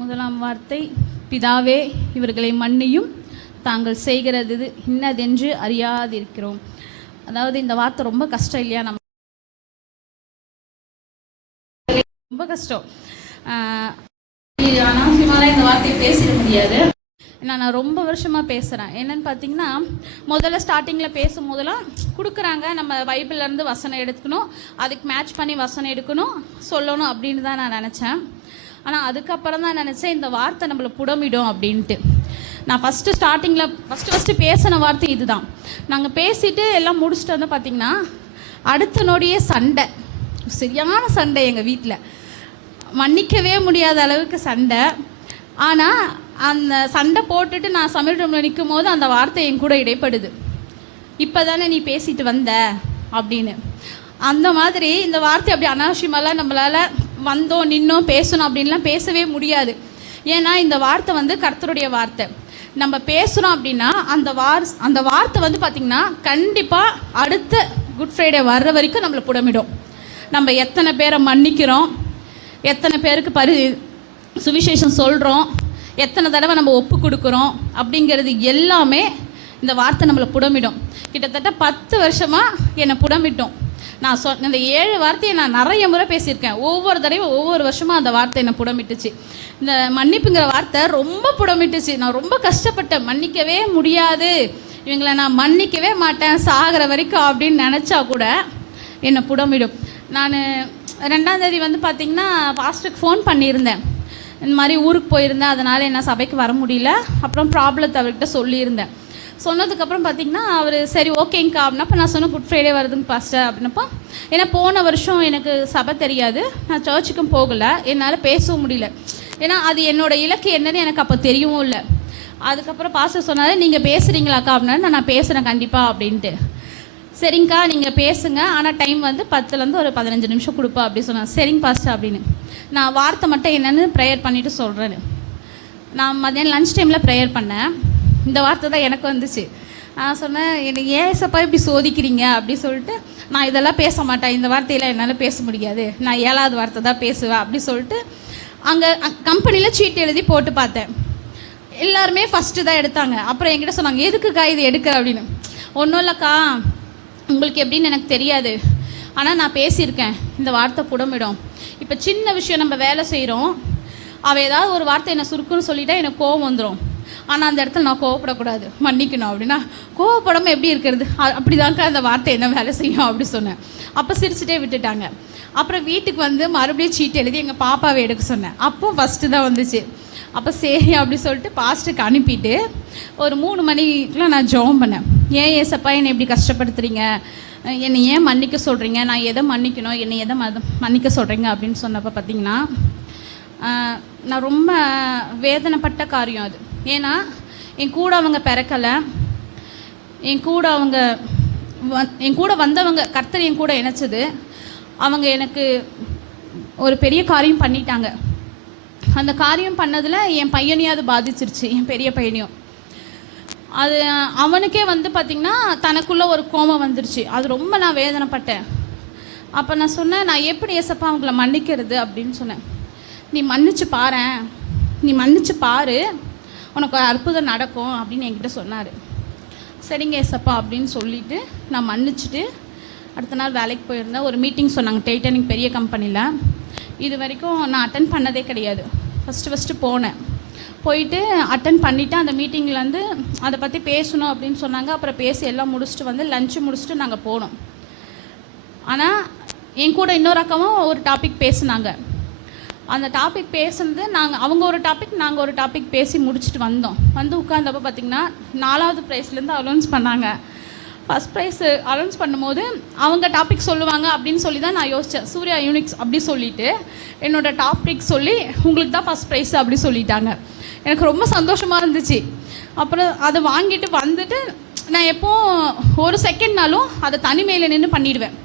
முதலாம் வார்த்தை, பிதாவே இவர்களை மன்னியும், தாங்கள் செய்கிறது இன்னதென்று அறியாதிருக்கிறோம். அதாவது இந்த வார்த்தை ரொம்ப கஷ்டம் இல்லையா? நம்ம ரொம்ப கஷ்டம். அனாவசியமாலாம் இந்த வார்த்தையை பேசிட முடியாது. நான் ரொம்ப வருஷமாக பேசுகிறேன். என்னென்னு பார்த்தீங்கன்னா, முதல்ல ஸ்டார்டிங்கில் பேசும்போதெல்லாம் கொடுக்குறாங்க, நம்ம பைபிள்லேருந்து வசனம் எடுக்கணும், அதுக்கு மேட்ச் பண்ணி வசனம் எடுக்கணும், சொல்லணும் அப்படின்னு தான் நான் நினச்சேன். ஆனால் அதுக்கப்புறம் தான் நினச்சேன் இந்த வார்த்தை நம்மளை புடமிடும் அப்படின்ட்டு. நான் ஃபஸ்ட்டு பேசின வார்த்தை இது தான். நாங்கள் பேசிட்டு எல்லாம் முடிச்சுட்டு வந்து பார்த்திங்கன்னா, அடுத்த நொடியே சண்டை, சரியான சண்டை எங்கள் வீட்டில். மன்னிக்கவே முடியாத அளவுக்கு சண்டை. ஆனால் அந்த சண்டை போட்டுட்டு நான் சமையல் ரூமில் நிற்கும் போது அந்த வார்த்தை என் கூட இடைப்படுது, இப்போ தானே நீ பேசிட்டு வந்த அப்படின்னு. அந்த மாதிரி இந்த வார்த்தை அப்படி அனாவசியமெல்லாம் நம்மளால் வந்தோம் நின்னோம் பேசணும் அப்படின்லாம் பேசவே முடியாது. ஏன்னா இந்த வார்த்தை வந்து கர்த்தருடைய வார்த்தை. நம்ம பேசுகிறோம் அப்படின்னா அந்த வார்த்தை வந்து பார்த்திங்கன்னா கண்டிப்பாக அடுத்த குட் ஃப்ரைடே வர்ற வரைக்கும் நம்மளை புடமிடும். நம்ம எத்தனை பேரை மன்னிக்கிறோம், எத்தனை பேருக்கு சுவிசேஷம் சொல்கிறோம், எத்தனை தடவை நம்ம ஒப்பு கொடுக்குறோம் அப்படிங்கிறது எல்லாமே இந்த வார்த்தை நம்மளை புடமிடும். கிட்டத்தட்ட 10 வருஷமாக என்னை புடமிட்டோம். நான் இந்த 7 வார்த்தையை நான் நிறைய முறை பேசியிருக்கேன். ஒவ்வொரு தடவையும் ஒவ்வொரு வருஷமாக அந்த வார்த்தை என்னை புடமிட்டுச்சு. இந்த மன்னிப்புங்கிற வார்த்தை ரொம்ப புடமிட்டுச்சு. நான் ரொம்ப கஷ்டப்பட்டேன். மன்னிக்கவே முடியாது, இவங்களை நான் மன்னிக்கவே மாட்டேன் சாகிற வரைக்கும் அப்படின்னு நினச்சா கூட என்னை புடமிடும். நான் 2ஆம் தேதி வந்து பார்த்திங்கன்னா பாஸ்டருக்கு ஃபோன் பண்ணியிருந்தேன். இந்த மாதிரி ஊருக்கு போயிருந்தேன், அதனால் என்ன சபைக்கு வர முடியல. அப்புறம் ப்ராப்ளத்தை அவர்கிட்ட சொல்லியிருந்தேன். சொன்னதுக்கப்புறம் பார்த்திங்கன்னா அவர் சரி ஓகேங்க்கா அப்படின்னப்போ நான் சொன்னேன் குட் ஃப்ரைடே வருதுங்க பாஸ்டர் அப்படின்னப்போ. ஏன்னா போன வருஷம் எனக்கு சபை தெரியாது, நான் சர்ச்சுக்கும் போகலை, என்னால் பேசவும் முடியல. ஏன்னா அது என்னோடய இலக்கு என்னன்னு எனக்கு அப்போ தெரியவும் இல்லை. அதுக்கப்புறம் பாஸ்டர் சொன்னார் நீங்கள் பேசுகிறீங்களாக்கா அப்படின்னா நான் பேசுகிறேன் கண்டிப்பாக அப்படின்ட்டு. சரிங்கக்கா நீங்கள் பேசுங்க, ஆனால் டைம் வந்து 10லேருந்து ஒரு 15 நிமிஷம் கொடுப்பா அப்படி சொன்னேன். சரிங்க பாஸ்டர் அப்படின்னு. நான் வார்த்தை மட்டும் என்னென்னு ப்ரேயர் பண்ணிவிட்டு சொல்கிறேன்னு. நான் மதியானம் லன்ச் டைமில் ப்ரேயர் பண்ணேன். இந்த வார்த்தை தான் எனக்கு வந்துச்சு. நான் சொன்னேன் என்னை ஏசப்பா இப்படி சோதிக்கிறீங்க அப்படி சொல்லிட்டு, நான் இதெல்லாம் பேச மாட்டேன், இந்த வார்த்தையெல்லாம் என்னால் பேச முடியாது, நான் 7ஆவது வார்த்தை தான் பேசுவேன் அப்படி சொல்லிட்டு அங்கே கம்பெனியில் சீட்டு எழுதி போட்டு பார்த்தேன். எல்லாருமே ஃபஸ்ட்டு தான் எடுத்தாங்க. அப்புறம் என்கிட்ட சொன்னாங்க எதுக்குக்கா இது எடுக்கிற அப்படின்னு. ஒன்றும் இல்லைக்கா, உங்களுக்கு எப்படின்னு எனக்கு தெரியாது, ஆனால் நான் பேசியிருக்கேன், இந்த வார்த்தை புடமிடும். இப்போ சின்ன விஷயம் நம்ம வேலை செய்கிறோம், அவள் ஏதாவது ஒரு வார்த்தை என்னை சுருக்குன்னு சொல்லிட்டா எனக்கு கோவம் வந்துடும். ஆனால் அந்த இடத்துல நான் கோவப்படக்கூடாது, மன்னிக்கணும் அப்படின்னா. கோவப்படாமல் எப்படி இருக்கிறது, அப்படிதான்க்கா அந்த வார்த்தை என்ன வேலை செய்யும் அப்படி சொன்னேன். அப்போ சிரிச்சுட்டே விட்டுட்டாங்க. அப்புறம் வீட்டுக்கு வந்து மறுபடியும் சீட்டு எழுதி எங்கள் பாப்பாவை எடுக்க சொன்னேன். அப்போ ஃபஸ்ட்டு தான் வந்துச்சு. அப்போ சரி அப்படி சொல்லிட்டு பாஸ்ட்டுக்கு அனுப்பிட்டு ஒரு 3 மணிக்கெலாம் நான் ஜெபம் பண்ணேன். ஏன் ஏசப்பா என்னை இப்படி கஷ்டப்படுத்துறீங்க, என்னை ஏன் மன்னிக்க சொல்கிறீங்க, நான் எதை மன்னிக்கணும், என்னை எதை மன்னிக்க சொல்கிறீங்க அப்படின்னு சொன்னப்போ பார்த்திங்கன்னா நான் ரொம்ப வேதனைப்பட்ட காரியம் அது. ஏன்னா என் கூட அவங்க பிறக்கலை, என் கூட வந்தவங்க கர்த்தர் என் கூட இணைச்சது, அவங்க எனக்கு ஒரு பெரிய காரியம் பண்ணிட்டாங்க. அந்த காரியம் பண்ணதில் என் பையனையும் அது பாதிச்சிருச்சு, என் பெரிய பையனையும். அது அவனுக்கே வந்து பார்த்திங்கன்னா தனக்குள்ளே ஒரு கோபம் வந்துருச்சு. அது ரொம்ப நான் வேதனைப்பட்டேன். அப்போ நான் சொன்னேன், நான் எப்படி ஏசப்பா அவங்கள மன்னிக்கிறது அப்படின்னு சொன்னேன். நீ மன்னிச்சு பாரு, உனக்கு ஒரு அற்புதம் நடக்கும் அப்படின்னு என்கிட்ட சொன்னார். சரிங்க ஏசப்பா அப்படின்னு சொல்லிவிட்டு நான் மன்னிச்சுட்டு அடுத்த நாள் வேலைக்கு போயிருந்தேன். ஒரு மீட்டிங் சொன்னாங்க டைட்டானிக் பெரிய கம்பெனியில். இது வரைக்கும் நான் அட்டன் பண்ணதே கிடையாது. ஃபஸ்ட்டு போனேன். போயிட்டு அட்டன் பண்ணிவிட்டு அந்த மீட்டிங்கில் வந்து அதை பற்றி பேசணும் அப்படின்னு சொன்னாங்க. அப்புறம் பேசி எல்லாம் முடிச்சுட்டு வந்து லஞ்சு முடிச்சுட்டு நாங்கள் போனோம். ஆனால் என் கூட இன்னொரு அக்காவும் ஒரு டாபிக் பேசுனாங்க. அந்த டாபிக் பேசுனது அவங்க ஒரு டாபிக், நாங்கள் ஒரு டாபிக் பேசி முடிச்சுட்டு வந்து உட்காந்தப்போ பார்த்திங்கன்னா 4வது ப்ரைஸ்லேருந்து அலௌன்ஸ் பண்ணாங்க. ஃபஸ்ட் ப்ரைஸ் அலௌன்ஸ் பண்ணும்போது அவங்க டாபிக் சொல்லுவாங்க அப்படின்னு சொல்லி தான் நான் யோசித்தேன். சூர்யா யூனிக்ஸ் அப்படி சொல்லிவிட்டு என்னோடய டாபிக் சொல்லி உங்களுக்கு தான் ஃபஸ்ட் ப்ரைஸ் அப்படி சொல்லிட்டாங்க. எனக்கு ரொம்ப சந்தோஷமாக இருந்துச்சு. அப்புறம் அதை வாங்கிட்டு வந்துட்டு நான் எப்போது ஒரு செகண்ட்னாலும் அதை தனிமையில் நின்று பண்ணிவிடுவேன்.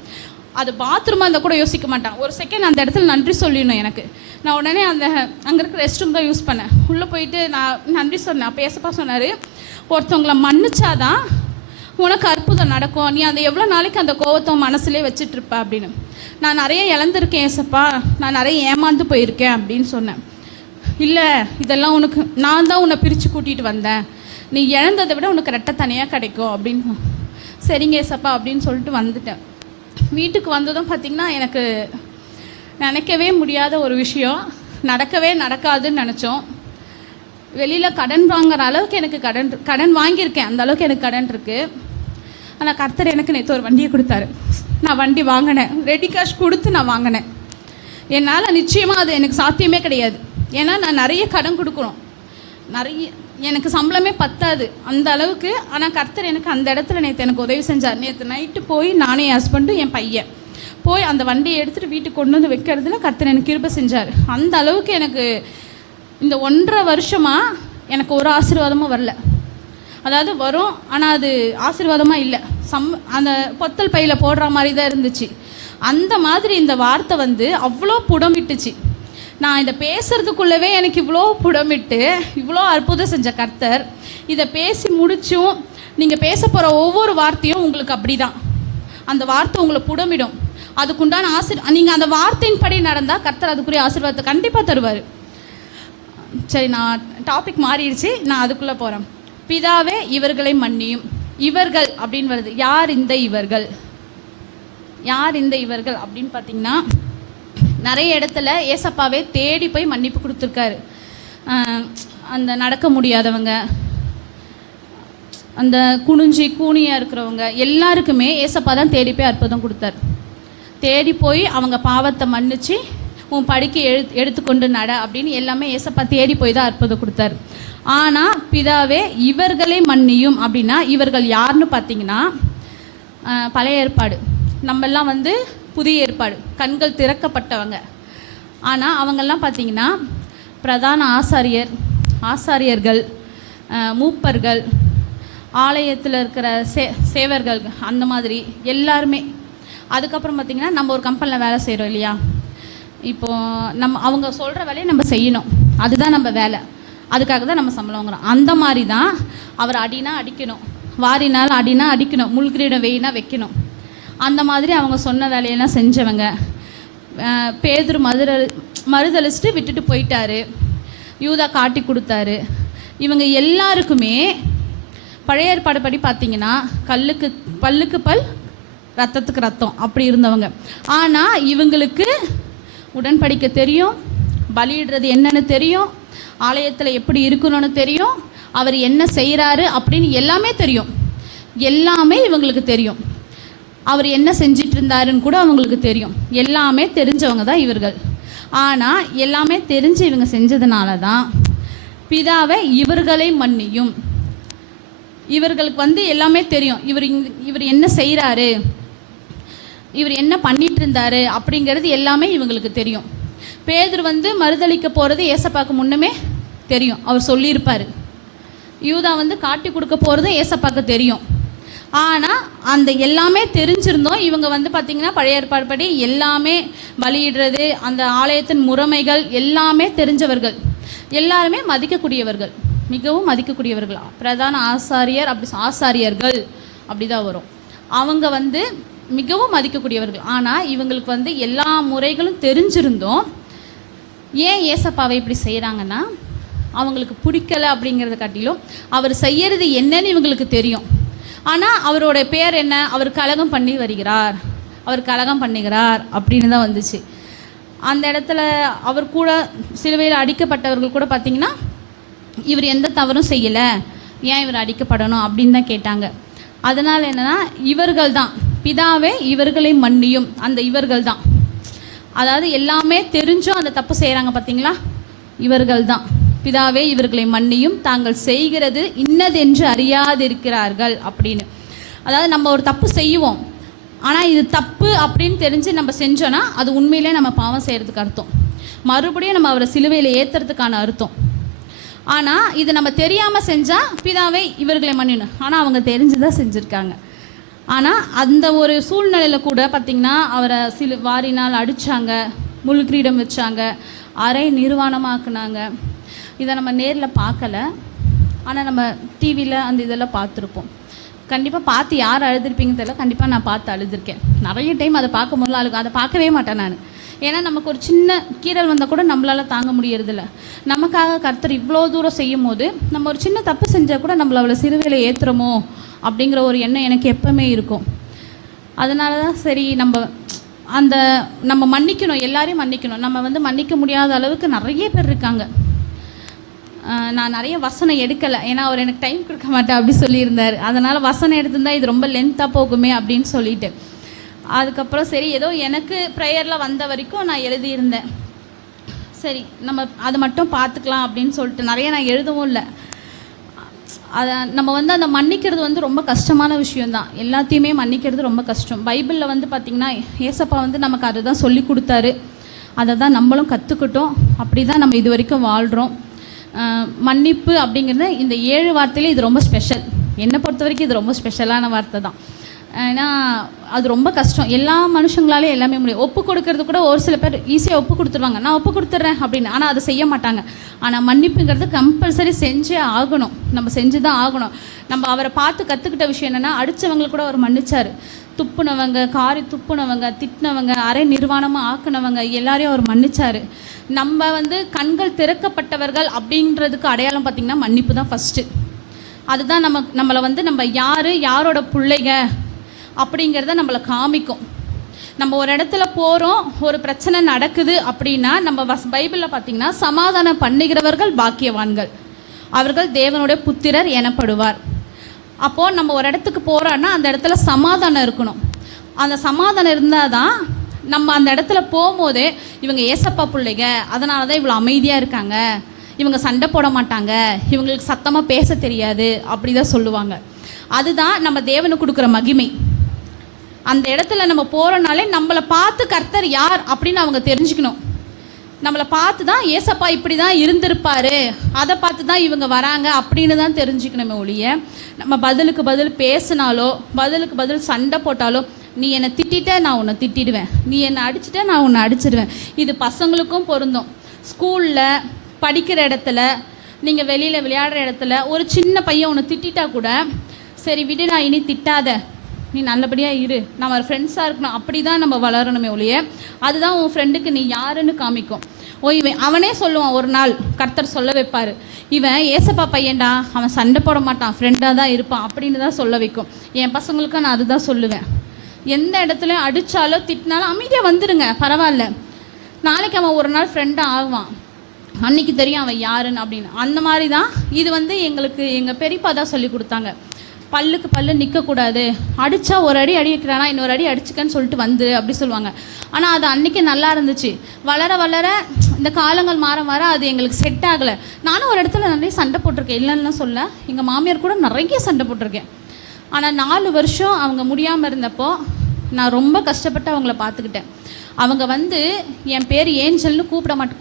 அது பாத்ரூமாக இருந்தால் கூட யோசிக்க மாட்டேன். ஒரு செகண்ட் அந்த இடத்துல நன்றி சொல்லிடணும் எனக்கு. நான் உடனே அங்கே இருக்கிற ரெஸ்ட் ரூம் தான் யூஸ் பண்ணேன். உள்ளே போயிட்டு நான் நன்றி சொன்னேன். அப்போ ஏசப்பா சொன்னார், ஒருத்தவங்களை மன்னிச்சாதான் உனக்கு அற்புதம் நடக்கும், நீ அந்த எவ்வளோ நாளைக்கு அந்த கோவத்தை மனசுலேயே வச்சுட்ருப்ப அப்படின்னு. நான் நிறைய இழந்திருக்கேன் ஏசப்பா, நான் நிறைய ஏமாந்து போயிருக்கேன் அப்படின்னு சொன்னேன். இல்லை இதெல்லாம் உனக்கு நான் தான் உன்னை பிரித்து கூட்டிகிட்டு வந்தேன், நீ இழந்ததை விட உனக்கு ரெட்டை தனியாக கிடைக்கும் அப்படின்னு. சரிங்க ஏசப்பா அப்படின்னு சொல்லிட்டு வந்துட்டேன். வீட்டுக்கு வந்ததும் பார்த்திங்கன்னா எனக்கு நினைக்கவே முடியாத ஒரு விஷயம், நடக்கவே நடக்காதுன்னு நினச்சோம். வெளியில் கடன் வாங்குற அளவுக்கு எனக்கு கடன் வாங்கியிருக்கேன், அந்த அளவுக்கு எனக்கு கடன் இருக்குது. ஆனால் கர்த்தர் எனக்கு நேற்று ஒரு வண்டியை கொடுத்தாரு. நான் வண்டி வாங்கினேன், ரெடி கேஷ் கொடுத்து நான் வாங்கினேன். என்னால் நிச்சயமாக அது எனக்கு சாத்தியமே கிடையாது. ஏன்னா நான் நிறைய கடன் கொடுக்கணும், நிறைய எனக்கு சம்பளமே பத்தாது அந்த அளவுக்கு. ஆனால் கர்த்தர் எனக்கு அந்த இடத்துல நேற்று எனக்கு உதவி செஞ்சார். நேற்று நைட்டு போய் நானே, என் ஹஸ்பண்டும் என் பையன் போய் அந்த வண்டியை எடுத்துகிட்டு வீட்டுக்கு கொண்டு வந்து வைக்கிறதுல கர்த்தர் எனக்கு கிருபை செஞ்சார். அந்த அளவுக்கு எனக்கு இந்த 1.5 வருஷமாக எனக்கு ஒரு ஆசீர்வாதமும் வரல. அதாவது வரும், ஆனால் அது ஆசீர்வாதமாக இல்லை, அந்த பொத்தல் பையில் போடுற மாதிரி தான் இருந்துச்சு. அந்த மாதிரி இந்த வார்த்தை வந்து அவ்வளோ புடமிட்டுச்சு. நான் இதை பேசுகிறதுக்குள்ளவே எனக்கு இவ்வளோ புடமிட்டு இவ்வளோ அற்புதம் செஞ்ச கர்த்தர், இதை பேசி முடிச்சும் நீங்கள் பேச போகிற ஒவ்வொரு வார்த்தையும் உங்களுக்கு அப்படி தான், அந்த வார்த்தை உங்களை புடமிடும். அதுக்குண்டான நீங்கள் அந்த வார்த்தையின் படி நடந்தால் கர்த்தர் அதுக்குரிய ஆசீர்வாதத்தை கண்டிப்பாக தருவார். சரி, நான் டாபிக் மாறிடுச்சு, நான் அதுக்குள்ளே போகிறேன். பிதாவே இவர்களை மன்னியும். இவர்கள் அப்படின்னு வருது. யார் இந்த இவர்கள்? யார் இந்த இவர்கள் அப்படின்னு பார்த்தீங்கன்னா, நிறைய இடத்துல ஏசப்பாவே தேடி போய் மன்னிப்பு கொடுத்துருக்காரு. அந்த நடக்க முடியாதவங்க, அந்த குனிஞ்சி கூனியாக இருக்கிறவங்க எல்லாருக்குமே ஏசப்பா தான் தேடி போய் அற்புதம் கொடுத்தார். தேடி போய் அவங்க பாவத்தை மன்னிச்சு உன் படிக்க எடுத்துக்கொண்டு நட அப்படின்னு எல்லாமே ஏசப்பா தேடி போய் தான் அற்புதம் கொடுத்தாரு. ஆனால் பிதாவே இவர்களை மன்னியும் அப்படின்னா இவர்கள் யாருன்னு பார்த்தீங்கன்னா, பழைய ஏற்பாடு, நம்மெல்லாம் வந்து புதிய ஏற்பாடு, கண்கள் திறக்கப்பட்டவங்க. ஆனால் அவங்கெல்லாம் பார்த்திங்கன்னா பிரதான ஆசாரியர்கள், மூப்பர்கள், ஆலயத்தில் இருக்கிற சேவர்கள், அந்த மாதிரி எல்லாருமே. அதுக்கப்புறம் பார்த்திங்கன்னா நம்ம ஒரு கம்பெனியில் வேலை செய்கிறோம் இல்லையா, இப்போது அவங்க சொல்கிற வேலையை நம்ம செய்யணும், அதுதான் நம்ம வேலை, அதுக்காக தான் நம்ம சம்பளம் வாங்குறோம். அந்த மாதிரி தான் அவர் அடினா அடிக்கணும், வாரினால் அடினா அடிக்கணும், முள்கிரீடம் வெயினா வைக்கணும். அந்த மாதிரி அவங்க சொன்ன வேலையெல்லாம் செஞ்சவங்க. பேதுரு மறுதளிச்சுட்டு விட்டுட்டு போயிட்டாரு, யூதா காட்டி கொடுத்தாரு. இவங்க எல்லாருக்குமே பழைய ஏற்பாடு படி பார்த்திங்கன்னா பல்லுக்கு பல், ரத்தத்துக்கு ரத்தம் அப்படி இருந்தவங்க. ஆனால் இவங்களுக்கு உடன்படிக்கை தெரியும், பலியிடுறது என்னன்னு தெரியும், ஆலயத்தில் எப்படி இருக்கணும்னு தெரியும், அவர் என்ன செய்கிறாரு அப்படின்னு எல்லாமே தெரியும். எல்லாமே இவங்களுக்கு தெரியும். அவர் என்ன செஞ்சிட்டு இருந்தாருன்னு கூட அவங்களுக்கு தெரியும். எல்லாமே தெரிஞ்சவங்க தான் இவர்கள். ஆனால் எல்லாமே தெரிஞ்சு இவங்க செஞ்சதுனால தான் பிதாவை இவர்களை மன்னியும். இவர்களுக்கு வந்து எல்லாமே தெரியும், இவர் என்ன செய்கிறாரு, இவர் என்ன பண்ணிட்டு இருந்தாரு அப்படிங்கிறது எல்லாமே இவங்களுக்கு தெரியும். பேதுரு வந்து மறுதளிக்க போகிறது ஏசப்பாக்கு முன்னமே தெரியும், அவர் சொல்லியிருப்பார். யூதா வந்து காட்டி கொடுக்க போகிறதும் ஏசப்பாக்கு தெரியும். ஆனால் அந்த எல்லாமே தெரிஞ்சிருந்தோம் இவங்க வந்து பார்த்திங்கன்னா பழைய ஏற்பாடு படி எல்லாமே பலியிடுறது, அந்த ஆலயத்தின் முறைமைகள் எல்லாமே தெரிஞ்சவர்கள், எல்லாருமே மதிக்கக்கூடியவர்கள், மிகவும் மதிக்கக்கூடியவர்கள். பிரதான ஆசாரியர்கள் அப்படி தான் வரும். அவங்க வந்து மிகவும் மதிக்கக்கூடியவர்கள். ஆனால் இவங்களுக்கு வந்து எல்லா முறைகளும் தெரிஞ்சிருந்தோம். ஏன் ஏசப்பாவை இப்படி செய்கிறாங்கன்னா, அவங்களுக்கு பிடிக்கலை அப்படிங்கிறத காட்டிலும் அவர் செய்யறது என்னன்னு இவங்களுக்கு தெரியும். ஆனால் அவரோட பேர் என்ன, அவர் கலகம் பண்ணுகிறார் அப்படின்னு தான் வந்துச்சு. அந்த இடத்துல அவர் கூட சிலுவையில் அடிக்கப்பட்டவர்கள் கூட பார்த்திங்கன்னா இவர் எந்த தவறும் செய்யலை, ஏன் இவர் அடிக்கப்படணும் அப்படின்னு தான் கேட்டாங்க. அதனால் என்னென்னா இவர்கள் தான் பிதாவே இவர்களை மன்னியும். அந்த இவர்கள் தான், அதாவது எல்லாமே தெரிஞ்சும் அந்த தப்பு செய்கிறாங்க பார்த்திங்களா, இவர்கள் தான் பிதாவே இவர்களை மன்னியும், தாங்கள் செய்கிறது இன்னதென்று அறியாதிருக்கிறார்கள் அப்படின்னு. அதாவது நம்ம ஒரு தப்பு செய்வோம், ஆனால் இது தப்பு அப்படின்னு தெரிஞ்சு நம்ம செஞ்சோன்னா அது உண்மையிலே நம்ம பாவம் செய்கிறதுக்கு அர்த்தம், மறுபடியும் நம்ம அவரை சிலுவையில் ஏற்றுறதுக்கான அர்த்தம். ஆனால் இது நம்ம தெரியாமல் செஞ்சால் பிதாவே இவர்களை மன்னிணும், ஆனால் அவங்க தெரிஞ்சு தான் செஞ்சுருக்காங்க. ஆனால் அந்த ஒரு சூழ்நிலையில் கூட பார்த்திங்கன்னா அவரை வாரினால் அடித்தாங்க, முள்கிரீடம் வச்சாங்க, அரை நிர்வாணமாக்குனாங்க. இதை நம்ம நேரில் பார்க்கல, ஆனால் நம்ம டிவியில் அந்த இதெல்லாம் பார்த்துருப்போம். கண்டிப்பாக பார்த்து யார் அழுதுருப்பீங்கன்னு தெரியல, கண்டிப்பாக நான் பார்த்து அழுதுருக்கேன் நிறைய டைம். அதை பார்க்க முடியல, அதை பார்க்கவே மாட்டேன் நான். ஏன்னா நமக்கு ஒரு சின்ன கீறல் வந்தால் கூட நம்மளால் தாங்க முடியறதில்ல. நமக்காக கர்த்தர் இவ்வளோ தூரம் செய்யும் போது நம்ம ஒரு சின்ன தப்பு செஞ்சால் கூட நம்மளை அவ்வளோ சிறுவையில் ஏற்றுறோமோ அப்படிங்கிற ஒரு எண்ணம் எனக்கு எப்பவுமே இருக்கும். அதனால தான் சரி நம்ம மன்னிக்கணும், எல்லாரையும் மன்னிக்கணும். நம்ம மன்னிக்க முடியாத அளவுக்கு நிறைய பேர் இருக்காங்க. நான் நிறைய வசனம் எடுக்கலை, ஏன்னா அவர் எனக்கு டைம் கொடுக்க மாட்டேன் அப்படி சொல்லியிருந்தார். அதனால் வசனம் எடுத்திருந்தால் இது ரொம்ப லென்த்தாக போகுமே அப்படின்னு சொல்லிட்டு அதுக்கப்புறம் சரி ஏதோ எனக்கு ப்ரேயரில் வந்த வரைக்கும் நான் எழுதியிருந்தேன். சரி நம்ம அதை மட்டும் பார்த்துக்கலாம் அப்படின்னு சொல்லிட்டு நிறைய நான் எழுதவும் இல்லை. அதை நம்ம அந்த மன்னிக்கிறது ரொம்ப கஷ்டமான விஷயந்தான். எல்லாத்தையுமே மன்னிக்கிறது ரொம்ப கஷ்டம். பைபிளில் பார்த்திங்கன்னா ஏசப்பா நமக்கு அதை தான் சொல்லி கொடுத்தாரு. அதை தான் நம்மளும் கற்றுக்கிட்டோம். அப்படி தான் நம்ம இது வரைக்கும் வாழ்கிறோம். மன்னிப்பு அப்படிங்கிறது இந்த 7 வார்த்தையிலே இது ரொம்ப ஸ்பெஷல். என்னை பொறுத்த வரைக்கும் இது ரொம்ப ஸ்பெஷலான வார்த்தை தான். ஏன்னா அது ரொம்ப கஷ்டம். எல்லா மனுஷங்களாலேயும் எல்லாமே முடியும். ஒப்பு கொடுக்கறது கூட ஒரு சில பேர் ஈஸியாக ஒப்பு கொடுத்துருவாங்க, நான் ஒப்பு கொடுத்துட்றேன் அப்படின்னு. ஆனால் அதை செய்ய மாட்டாங்க. ஆனால் மன்னிப்புங்கிறது கம்பல்சரி செஞ்சே ஆகணும். நம்ம செஞ்சு தான் ஆகணும். நம்ம அவரை பார்த்து கற்றுக்கிட்ட விஷயம் என்னென்னா, அடித்தவங்களுக்கு கூட அவர் மன்னிச்சார். துப்புனவங்க, காரி துப்புனவங்க, திட்டினவங்க, அரை நிர்வாணமாக ஆக்குனவங்க எல்லாரையும் அவர் மன்னிச்சார். நம்ம கண்கள் திறக்கப்பட்டவர்கள் அப்படின்றதுக்கு அடையாளம் பார்த்திங்கன்னா மன்னிப்பு தான் ஃபஸ்ட்டு. அதுதான் நம்மளை நம்ம யாரோட பிள்ளைங்க அப்படிங்கிறத நம்மளை காமிக்கும். நம்ம ஒரு இடத்துல போகிறோம், ஒரு பிரச்சனை நடக்குது அப்படின்னா நம்ம பைபிளில் பார்த்திங்கன்னா சமாதானம் பண்ணுகிறவர்கள் பாக்கியவான்கள், அவர்கள் தேவனுடைய புத்திரர் எனப்படுவார். அப்போது நம்ம ஒரு இடத்துக்கு போகிறோன்னா அந்த இடத்துல சமாதானம் இருக்கணும். அந்த சமாதானம் இருந்தால் தான் நம்ம அந்த இடத்துல போகும்போதே இவங்க ஏசப்பா பிள்ளைங்க, அதனால தான் இவ்வளோ அமைதியாக இருக்காங்க, இவங்க சண்டை போட மாட்டாங்க, இவங்களுக்கு சத்தமாக பேச தெரியாது அப்படி தான் சொல்லுவாங்க. அதுதான் நம்ம தேவனுக்கு கொடுக்குற மகிமை. அந்த இடத்துல நம்ம போகிறனாலே நம்மளை பார்த்து கர்த்தர் யார் அப்படின்னு அவங்க தெரிஞ்சுக்கணும். நம்மளை பார்த்து தான் ஏசப்பா இப்படி தான் இருந்திருப்பார், அதை பார்த்து தான் இவங்க வராங்க அப்படின்னு தான் தெரிஞ்சுக்கணுமே ஒழிய நம்ம பதிலுக்கு பதில் பேசினாலோ பதிலுக்கு பதில் சண்டை போட்டாலோ, நீ என்னை திட்டிட்ட நான் உன்னை திட்டிடுவேன், நீ என்னை அடிச்சிட்ட நான் உன்னை அடிச்சிடுவேன். இது பசங்களுக்கும் பொருந்தும். ஸ்கூலில் படிக்கிற இடத்துல, நீங்கள் வெளியில் விளையாடுற இடத்துல ஒரு சின்ன பையன் உன்னை திட்டா கூட சரி விடு, நான் இனி திட்டாத, நீ நல்லபடியாக இரு, நம்ம ஒரு ஃப்ரெண்ட்ஸாக இருக்கணும், அப்படி தான் நம்ம வளரணுமே ஒழிய அதுதான் உன் ஃப்ரெண்டுக்கு நீ யாருன்னு காமிக்கும். இவன் அவனே சொல்லுவான், ஒரு நாள் கர்த்தர் சொல்ல வைப்பார், இவன் ஏசப்பா பையன்டா, அவன் சண்டை போட மாட்டான், ஃப்ரெண்டாக தான் இருப்பான் அப்படின்னு தான் சொல்ல வைக்கும். என் பசங்களுக்கும் நான் அதுதான் சொல்லுவேன். எந்த இடத்துலையும் அடித்தாலோ திட்டினாலும் அமைதியாக வந்துடுங்க, பரவாயில்ல, நாளைக்கு அவன் ஒரு நாள் ஃப்ரெண்டாக ஆகுவான், அன்றைக்கி தெரியும் அவன் யாருன்னு அப்படின்னு. அந்த மாதிரி தான் இது எங்களுக்கு எங்கள் பெரியப்பா தான் சொல்லி கொடுத்தாங்க. பல்லுக்கு பல்லு நிற்கக்கூடாது, அடித்தா ஒரு அடி அடிக்கிறானா இன்னொரு அடி அடிச்சுக்கன்னு சொல்லிட்டு அப்படி சொல்லுவாங்க. ஆனால் அது அன்றைக்கி நல்லா இருந்துச்சு. வளர வளர இந்த காலங்கள் மாற மாற அது எங்களுக்கு செட் ஆகலை. நானும் ஒரு இடத்துல நிறைய சண்டை போட்டிருக்கேன், இல்லைன்னா சொல்ல, எங்கள் மாமியார் கூட நிறைய சண்டை போட்டிருக்கேன். ஆனால் 4 வருஷம் அவங்க முடியாமல் இருந்தப்போ நான் ரொம்ப கஷ்டப்பட்டு அவங்கள பார்த்துக்கிட்டேன். அவங்க என் பேர் ஏஞ்சல்னு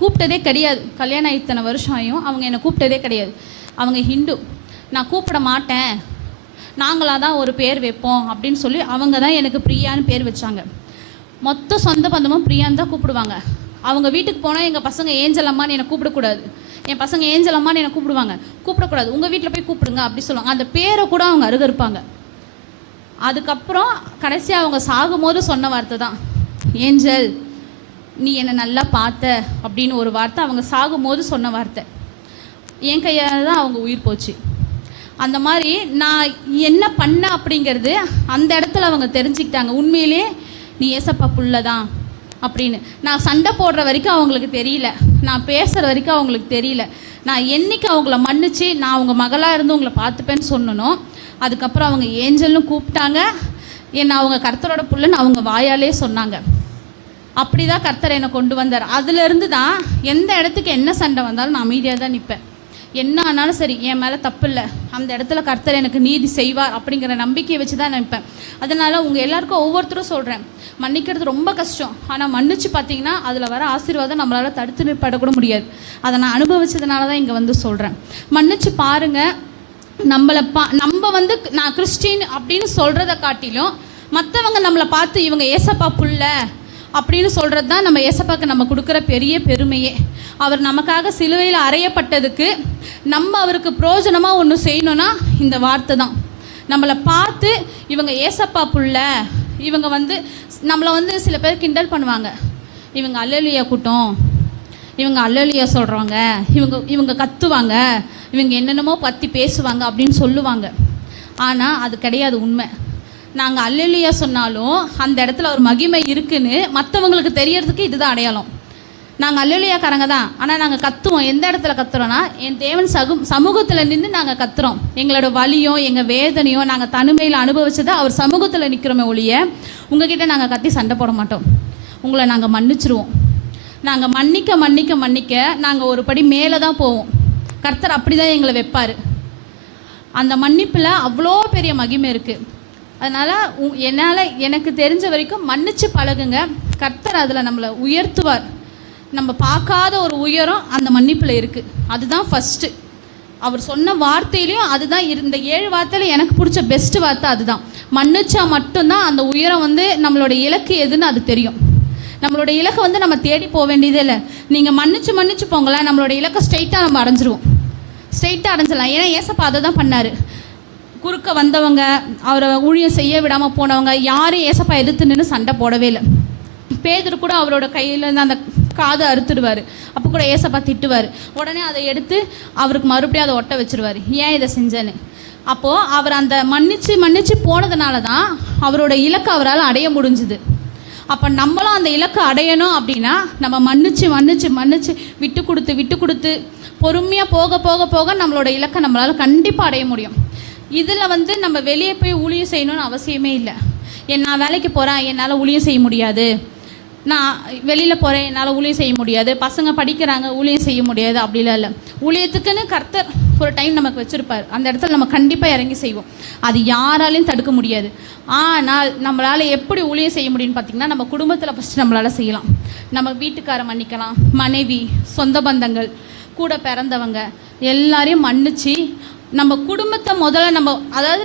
கூப்பிட்டதே கிடையாது. கல்யாணம் இத்தனை வருஷம் ஆகியும் அவங்க என்னை கூப்பிட்டதே கிடையாது. அவங்க ஹிந்து, நான் கூப்பிட மாட்டேன், நாங்களாக தான் ஒரு பேர் வைப்போம் அப்படின்னு சொல்லி அவங்க தான் எனக்கு பிரியான்னு பேர் வச்சாங்க. மொத்த சொந்த பந்தமும் பிரியான்னு தான் கூப்பிடுவாங்க. அவங்க வீட்டுக்கு போனால் எங்கள் பசங்க ஏஞ்சல் அம்மான்னு என்னை கூப்பிடக்கூடாது, என் பசங்க ஏஞ்சல் அம்மான்னு என்னை கூப்பிடக்கூடாது, உங்கள் வீட்டில் போய் கூப்பிடுங்க அப்படி சொல்லுவாங்க. அந்த பேரை கூட அவங்க அருகருப்பாங்க. அதுக்கப்புறம் கடைசியாக அவங்க சாகும்போது சொன்ன வார்த்தை தான், ஏஞ்சல் நீ என்னை நல்லா பார்த்த அப்படின்னு ஒரு வார்த்தை அவங்க சாகும்போது சொன்ன வார்த்தை. என் கையால் தான் அவங்க உயிர் போச்சு. அந்த மாதிரி நான் என்ன பண்ண அப்படிங்கிறது அந்த இடத்துல அவங்க தெரிஞ்சுக்கிட்டாங்க, உண்மையிலே நீ ஏசப்பா புள்ள தான் அப்படின்னு. நான் சண்டை போடுற வரைக்கும் அவங்களுக்கு தெரியல, நான் பேசுகிற வரைக்கும் அவங்களுக்கு தெரியல. நான் என்றைக்கு அவங்கள மன்னிச்சு நான் அவங்க மகளாக இருந்து உங்களை பார்த்துப்பேன்னு சொன்னனும், அதுக்கப்புறம் அவங்க ஏஞ்சல்னு கூப்பிட்டாங்க, என்னை அவங்க கர்த்தரோட புள்ளன்னு அவங்க வாயாலே சொன்னாங்க. அப்படி தான் கர்த்தர் என்னை கொண்டு வந்தார். அதுலேருந்து தான் எந்த இடத்துக்கு என்ன சண்டை வந்தாலும் நான் அமைதியாக தான் நிற்பேன். என்ன ஆனாலும் சரி, என் மேலே தப்பு இல்லை, அந்த இடத்துல கர்த்தர் எனக்கு நீதி செய்வார் அப்படிங்கிற நம்பிக்கையை வச்சு தான் நினைப்பேன். அதனால் உங்கள் எல்லாருக்கும் ஒவ்வொருத்தரும் சொல்கிறேன், மன்னிக்கிறது ரொம்ப கஷ்டம். ஆனால் மன்னிச்சு பார்த்தீங்கன்னா அதில் வர ஆசீர்வாதம் நம்மளால் தடுத்து நிற்படக்கூட முடியாது. அதை நான் அனுபவிச்சதுனால தான் இங்கே சொல்கிறேன். மன்னிச்சு பாருங்கள். நம்ம நான் கிறிஸ்டின் அப்படின்னு சொல்கிறத காட்டிலும் மற்றவங்க நம்மளை பார்த்து இவங்க ஏசப்பா புள்ள அப்படின்னு சொல்கிறது தான் நம்ம ஏசப்பாக்கு நம்ம கொடுக்குற பெரிய பெருமையே. அவர் நமக்காக சிலுவையில் அறையப்பட்டதுக்கு நம்ம அவருக்கு பிரயோஜனமாக ஒன்று செய்யணும்னா இந்த வார்த்தை தான். நம்மளை பார்த்து இவங்க ஏசப்பா புள்ள, இவங்க நம்மளை சில பேர் கிண்டல் பண்ணுவாங்க, இவங்க அல்லேலூயா கூட்டம், இவங்க அல்லேலூயா சொல்கிறவங்க, இவங்க கத்துவாங்க, இவங்க என்னென்னமோ பற்றி பேசுவாங்க அப்படின்னு சொல்லுவாங்க. ஆனால் அது கிடையாது உண்மை. நாங்கள் அல்லேலூயா சொன்னாலும் அந்த இடத்துல ஒரு மகிமை இருக்குன்னு மற்றவங்களுக்கு தெரியறதுக்கு இதுதான் அடையாளம். நாங்கள் அல்லேலூயாக்காரங்க தான், ஆனால் நாங்கள் கத்துவோம். எந்த இடத்துல கத்துறோன்னா, என் தேவன் சமூகத்தில் நின்று நாங்கள் கத்துறோம். எங்களோட வலியும் எங்கள் வேதனையும் நாங்கள் தனிமையில் அனுபவிச்சதை அவர் சமூகத்தில் நிற்கிறோமே ஒழிய உங்ககிட்ட நாங்கள் கத்தி சண்டை போட மாட்டோம். உங்களை நாங்கள் மன்னிச்சிருவோம். நாங்கள் மன்னிக்க மன்னிக்க மன்னிக்க நாங்கள் ஒரு படி மேலே தான் போவோம். கர்த்தர் அப்படி தான் எங்களை வைப்பார். அந்த மன்னிப்பில் அவ்வளோ பெரிய மகிமை இருக்குது. அதனால் எனக்கு தெரிஞ்ச வரைக்கும் மன்னிச்சு பழகுங்க. கர்த்தர் அதில் நம்மளை உயர்த்துவார். நம்ம பார்க்காத ஒரு உயரம் அந்த மன்னிப்பில் இருக்குது. அதுதான் ஃபஸ்ட்டு. அவர் சொன்ன வார்த்தையிலையும் அதுதான் இந்த 7 வார்த்தையில் எனக்கு பிடிச்ச பெஸ்ட்டு வார்த்தை அதுதான். மன்னிச்சா மட்டும்தான் அந்த உயரம் நம்மளோட இலக்கு எதுன்னு அது தெரியும். நம்மளோட இலக்கை நம்ம தேடி போக வேண்டியதே இல்லை. நீங்கள் மன்னிச்சு போங்களேன், நம்மளோட இலக்கை ஸ்ட்ரெயிட்டாக நம்ம அடைஞ்சிருவோம். ஸ்ட்ரெயிட்டாக அடைஞ்சிடலாம். ஏன்னா ஏசப்பா அதை தான் பண்ணார். குறுக்க வந்தவங்க, அவரை ஊழியம் செய்ய விடாமல் போனவங்க யாரும் ஏசப்பா எதிர்த்து நின்று சண்டை போடவே இல்லை. பேதுரு கூட அவரோட கையிலேருந்து அந்த காதை அறுத்துடுவார். அப்போ கூட ஏசப்பா திட்டுவார். உடனே அதை எடுத்து அவருக்கு மறுபடியும் அதை ஒட்ட வச்சுருவார். ஏன் இதை செஞ்சேன்னு. அப்போது அவர் அந்த மன்னிச்சு போனதுனால தான் அவரோட இலக்கை அவரால் அடைய முடிஞ்சுது. அப்போ நம்மளும் அந்த இலக்கை அடையணும் அப்படின்னா நம்ம மன்னிச்சு விட்டு கொடுத்து பொறுமையாக போக நம்மளோட இலக்கை நம்மளால் கண்டிப்பாக அடைய முடியும். இதில் நம்ம வெளியே போய் ஊழியம் செய்யணும்னு அவசியமே இல்லை. நான் வேலைக்கு போகிறேன், என்னால் ஊழியம் செய்ய முடியாது. நான் வெளியில் போகிறேன், என்னால் ஊழியம் செய்ய முடியாது. பசங்க படிக்கிறாங்க, ஊழியம் செய்ய முடியாது, அப்படிலாம் இல்லை. ஊழியத்துக்குன்னு கர்த்தர் ஒரு டைம் நமக்கு வச்சுருப்பார். அந்த இடத்துல நம்ம கண்டிப்பாக இறங்கி செய்வோம். அது யாராலையும் தடுக்க முடியாது. ஆனால் நம்மளால் எப்படி ஊழியம் செய்ய முடியும்னு பார்த்திங்கன்னா, நம்ம குடும்பத்தில் ஃபஸ்ட்டு நம்மளால் செய்யலாம். நம்ம வீட்டுக்காரை மன்னிக்கலாம், மனைவி, சொந்த பந்தங்கள், கூட பிறந்தவங்க எல்லாரையும் மன்னிச்சு நம்ம குடும்பத்தை முதல்ல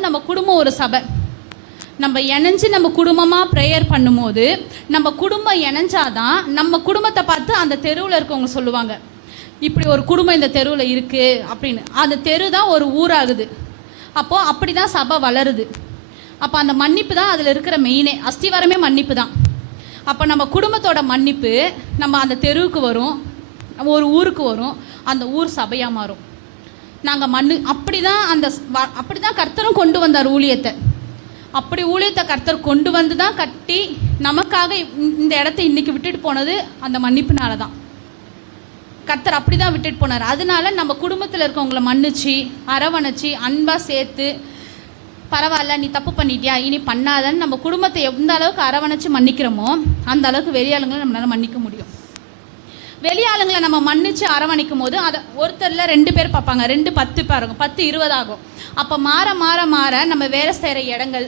நம்ம குடும்பம் ஒரு சபை. நம்ம இணைஞ்சு நம்ம குடும்பமாக ப்ரேயர் பண்ணும்போது நம்ம குடும்பம் இணைஞ்சாதான் நம்ம குடும்பத்தை பார்த்து அந்த தெருவில் இருக்கவங்க சொல்லுவாங்க, இப்படி ஒரு குடும்பம் இந்த தெருவில் இருக்குது அப்படின்னு. அந்த தெரு தான் ஒரு ஊராகுது. அப்போது அப்படி தான் சபை வளருது. அப்போ அந்த மன்னிப்பு தான் அதில் இருக்கிற மெயினே, அஸ்திவாரமே மன்னிப்பு தான். அப்போ நம்ம குடும்பத்தோட மன்னிப்பு நம்ம அந்த தெருவுக்கு வரும், ஒரு ஊருக்கு வரும், அந்த ஊர் சபையாக மாறும். நாங்கள் அப்படி தான் கர்த்தரும் கொண்டு வந்தார் ஊழியத்தை. அப்படி ஊழியத்தை கர்த்தர் கொண்டு வந்து தான் கட்டி நமக்காக இந்த இடத்த இன்றைக்கி விட்டுட்டு போனது அந்த மன்னிப்புனால தான். கர்த்தர் அப்படி தான் விட்டுட்டு போனார். அதனால நம்ம குடும்பத்தில் இருக்கவங்கள மன்னிச்சு அரவணைச்சி அன்பாக சேர்த்து, பரவாயில்ல நீ தப்பு பண்ணிட்டியா இனி பண்ணாதன்னு நம்ம குடும்பத்தை எந்த அளவுக்கு அரவணைச்சு மன்னிக்கிறோமோ அந்த அளவுக்கு வெளியாளுங்களை நம்மளால் மன்னிக்க முடியும். வெளியாளுங்களை நம்ம மன்னிச்சு அரவணைக்கும் போது அதை ஒருத்தரில் 2 பேர் பார்ப்பாங்க, 2 10 பாருங்க, 10 20 ஆகும். அப்போ மாற நம்ம வேலை செய்கிற இடங்கள்,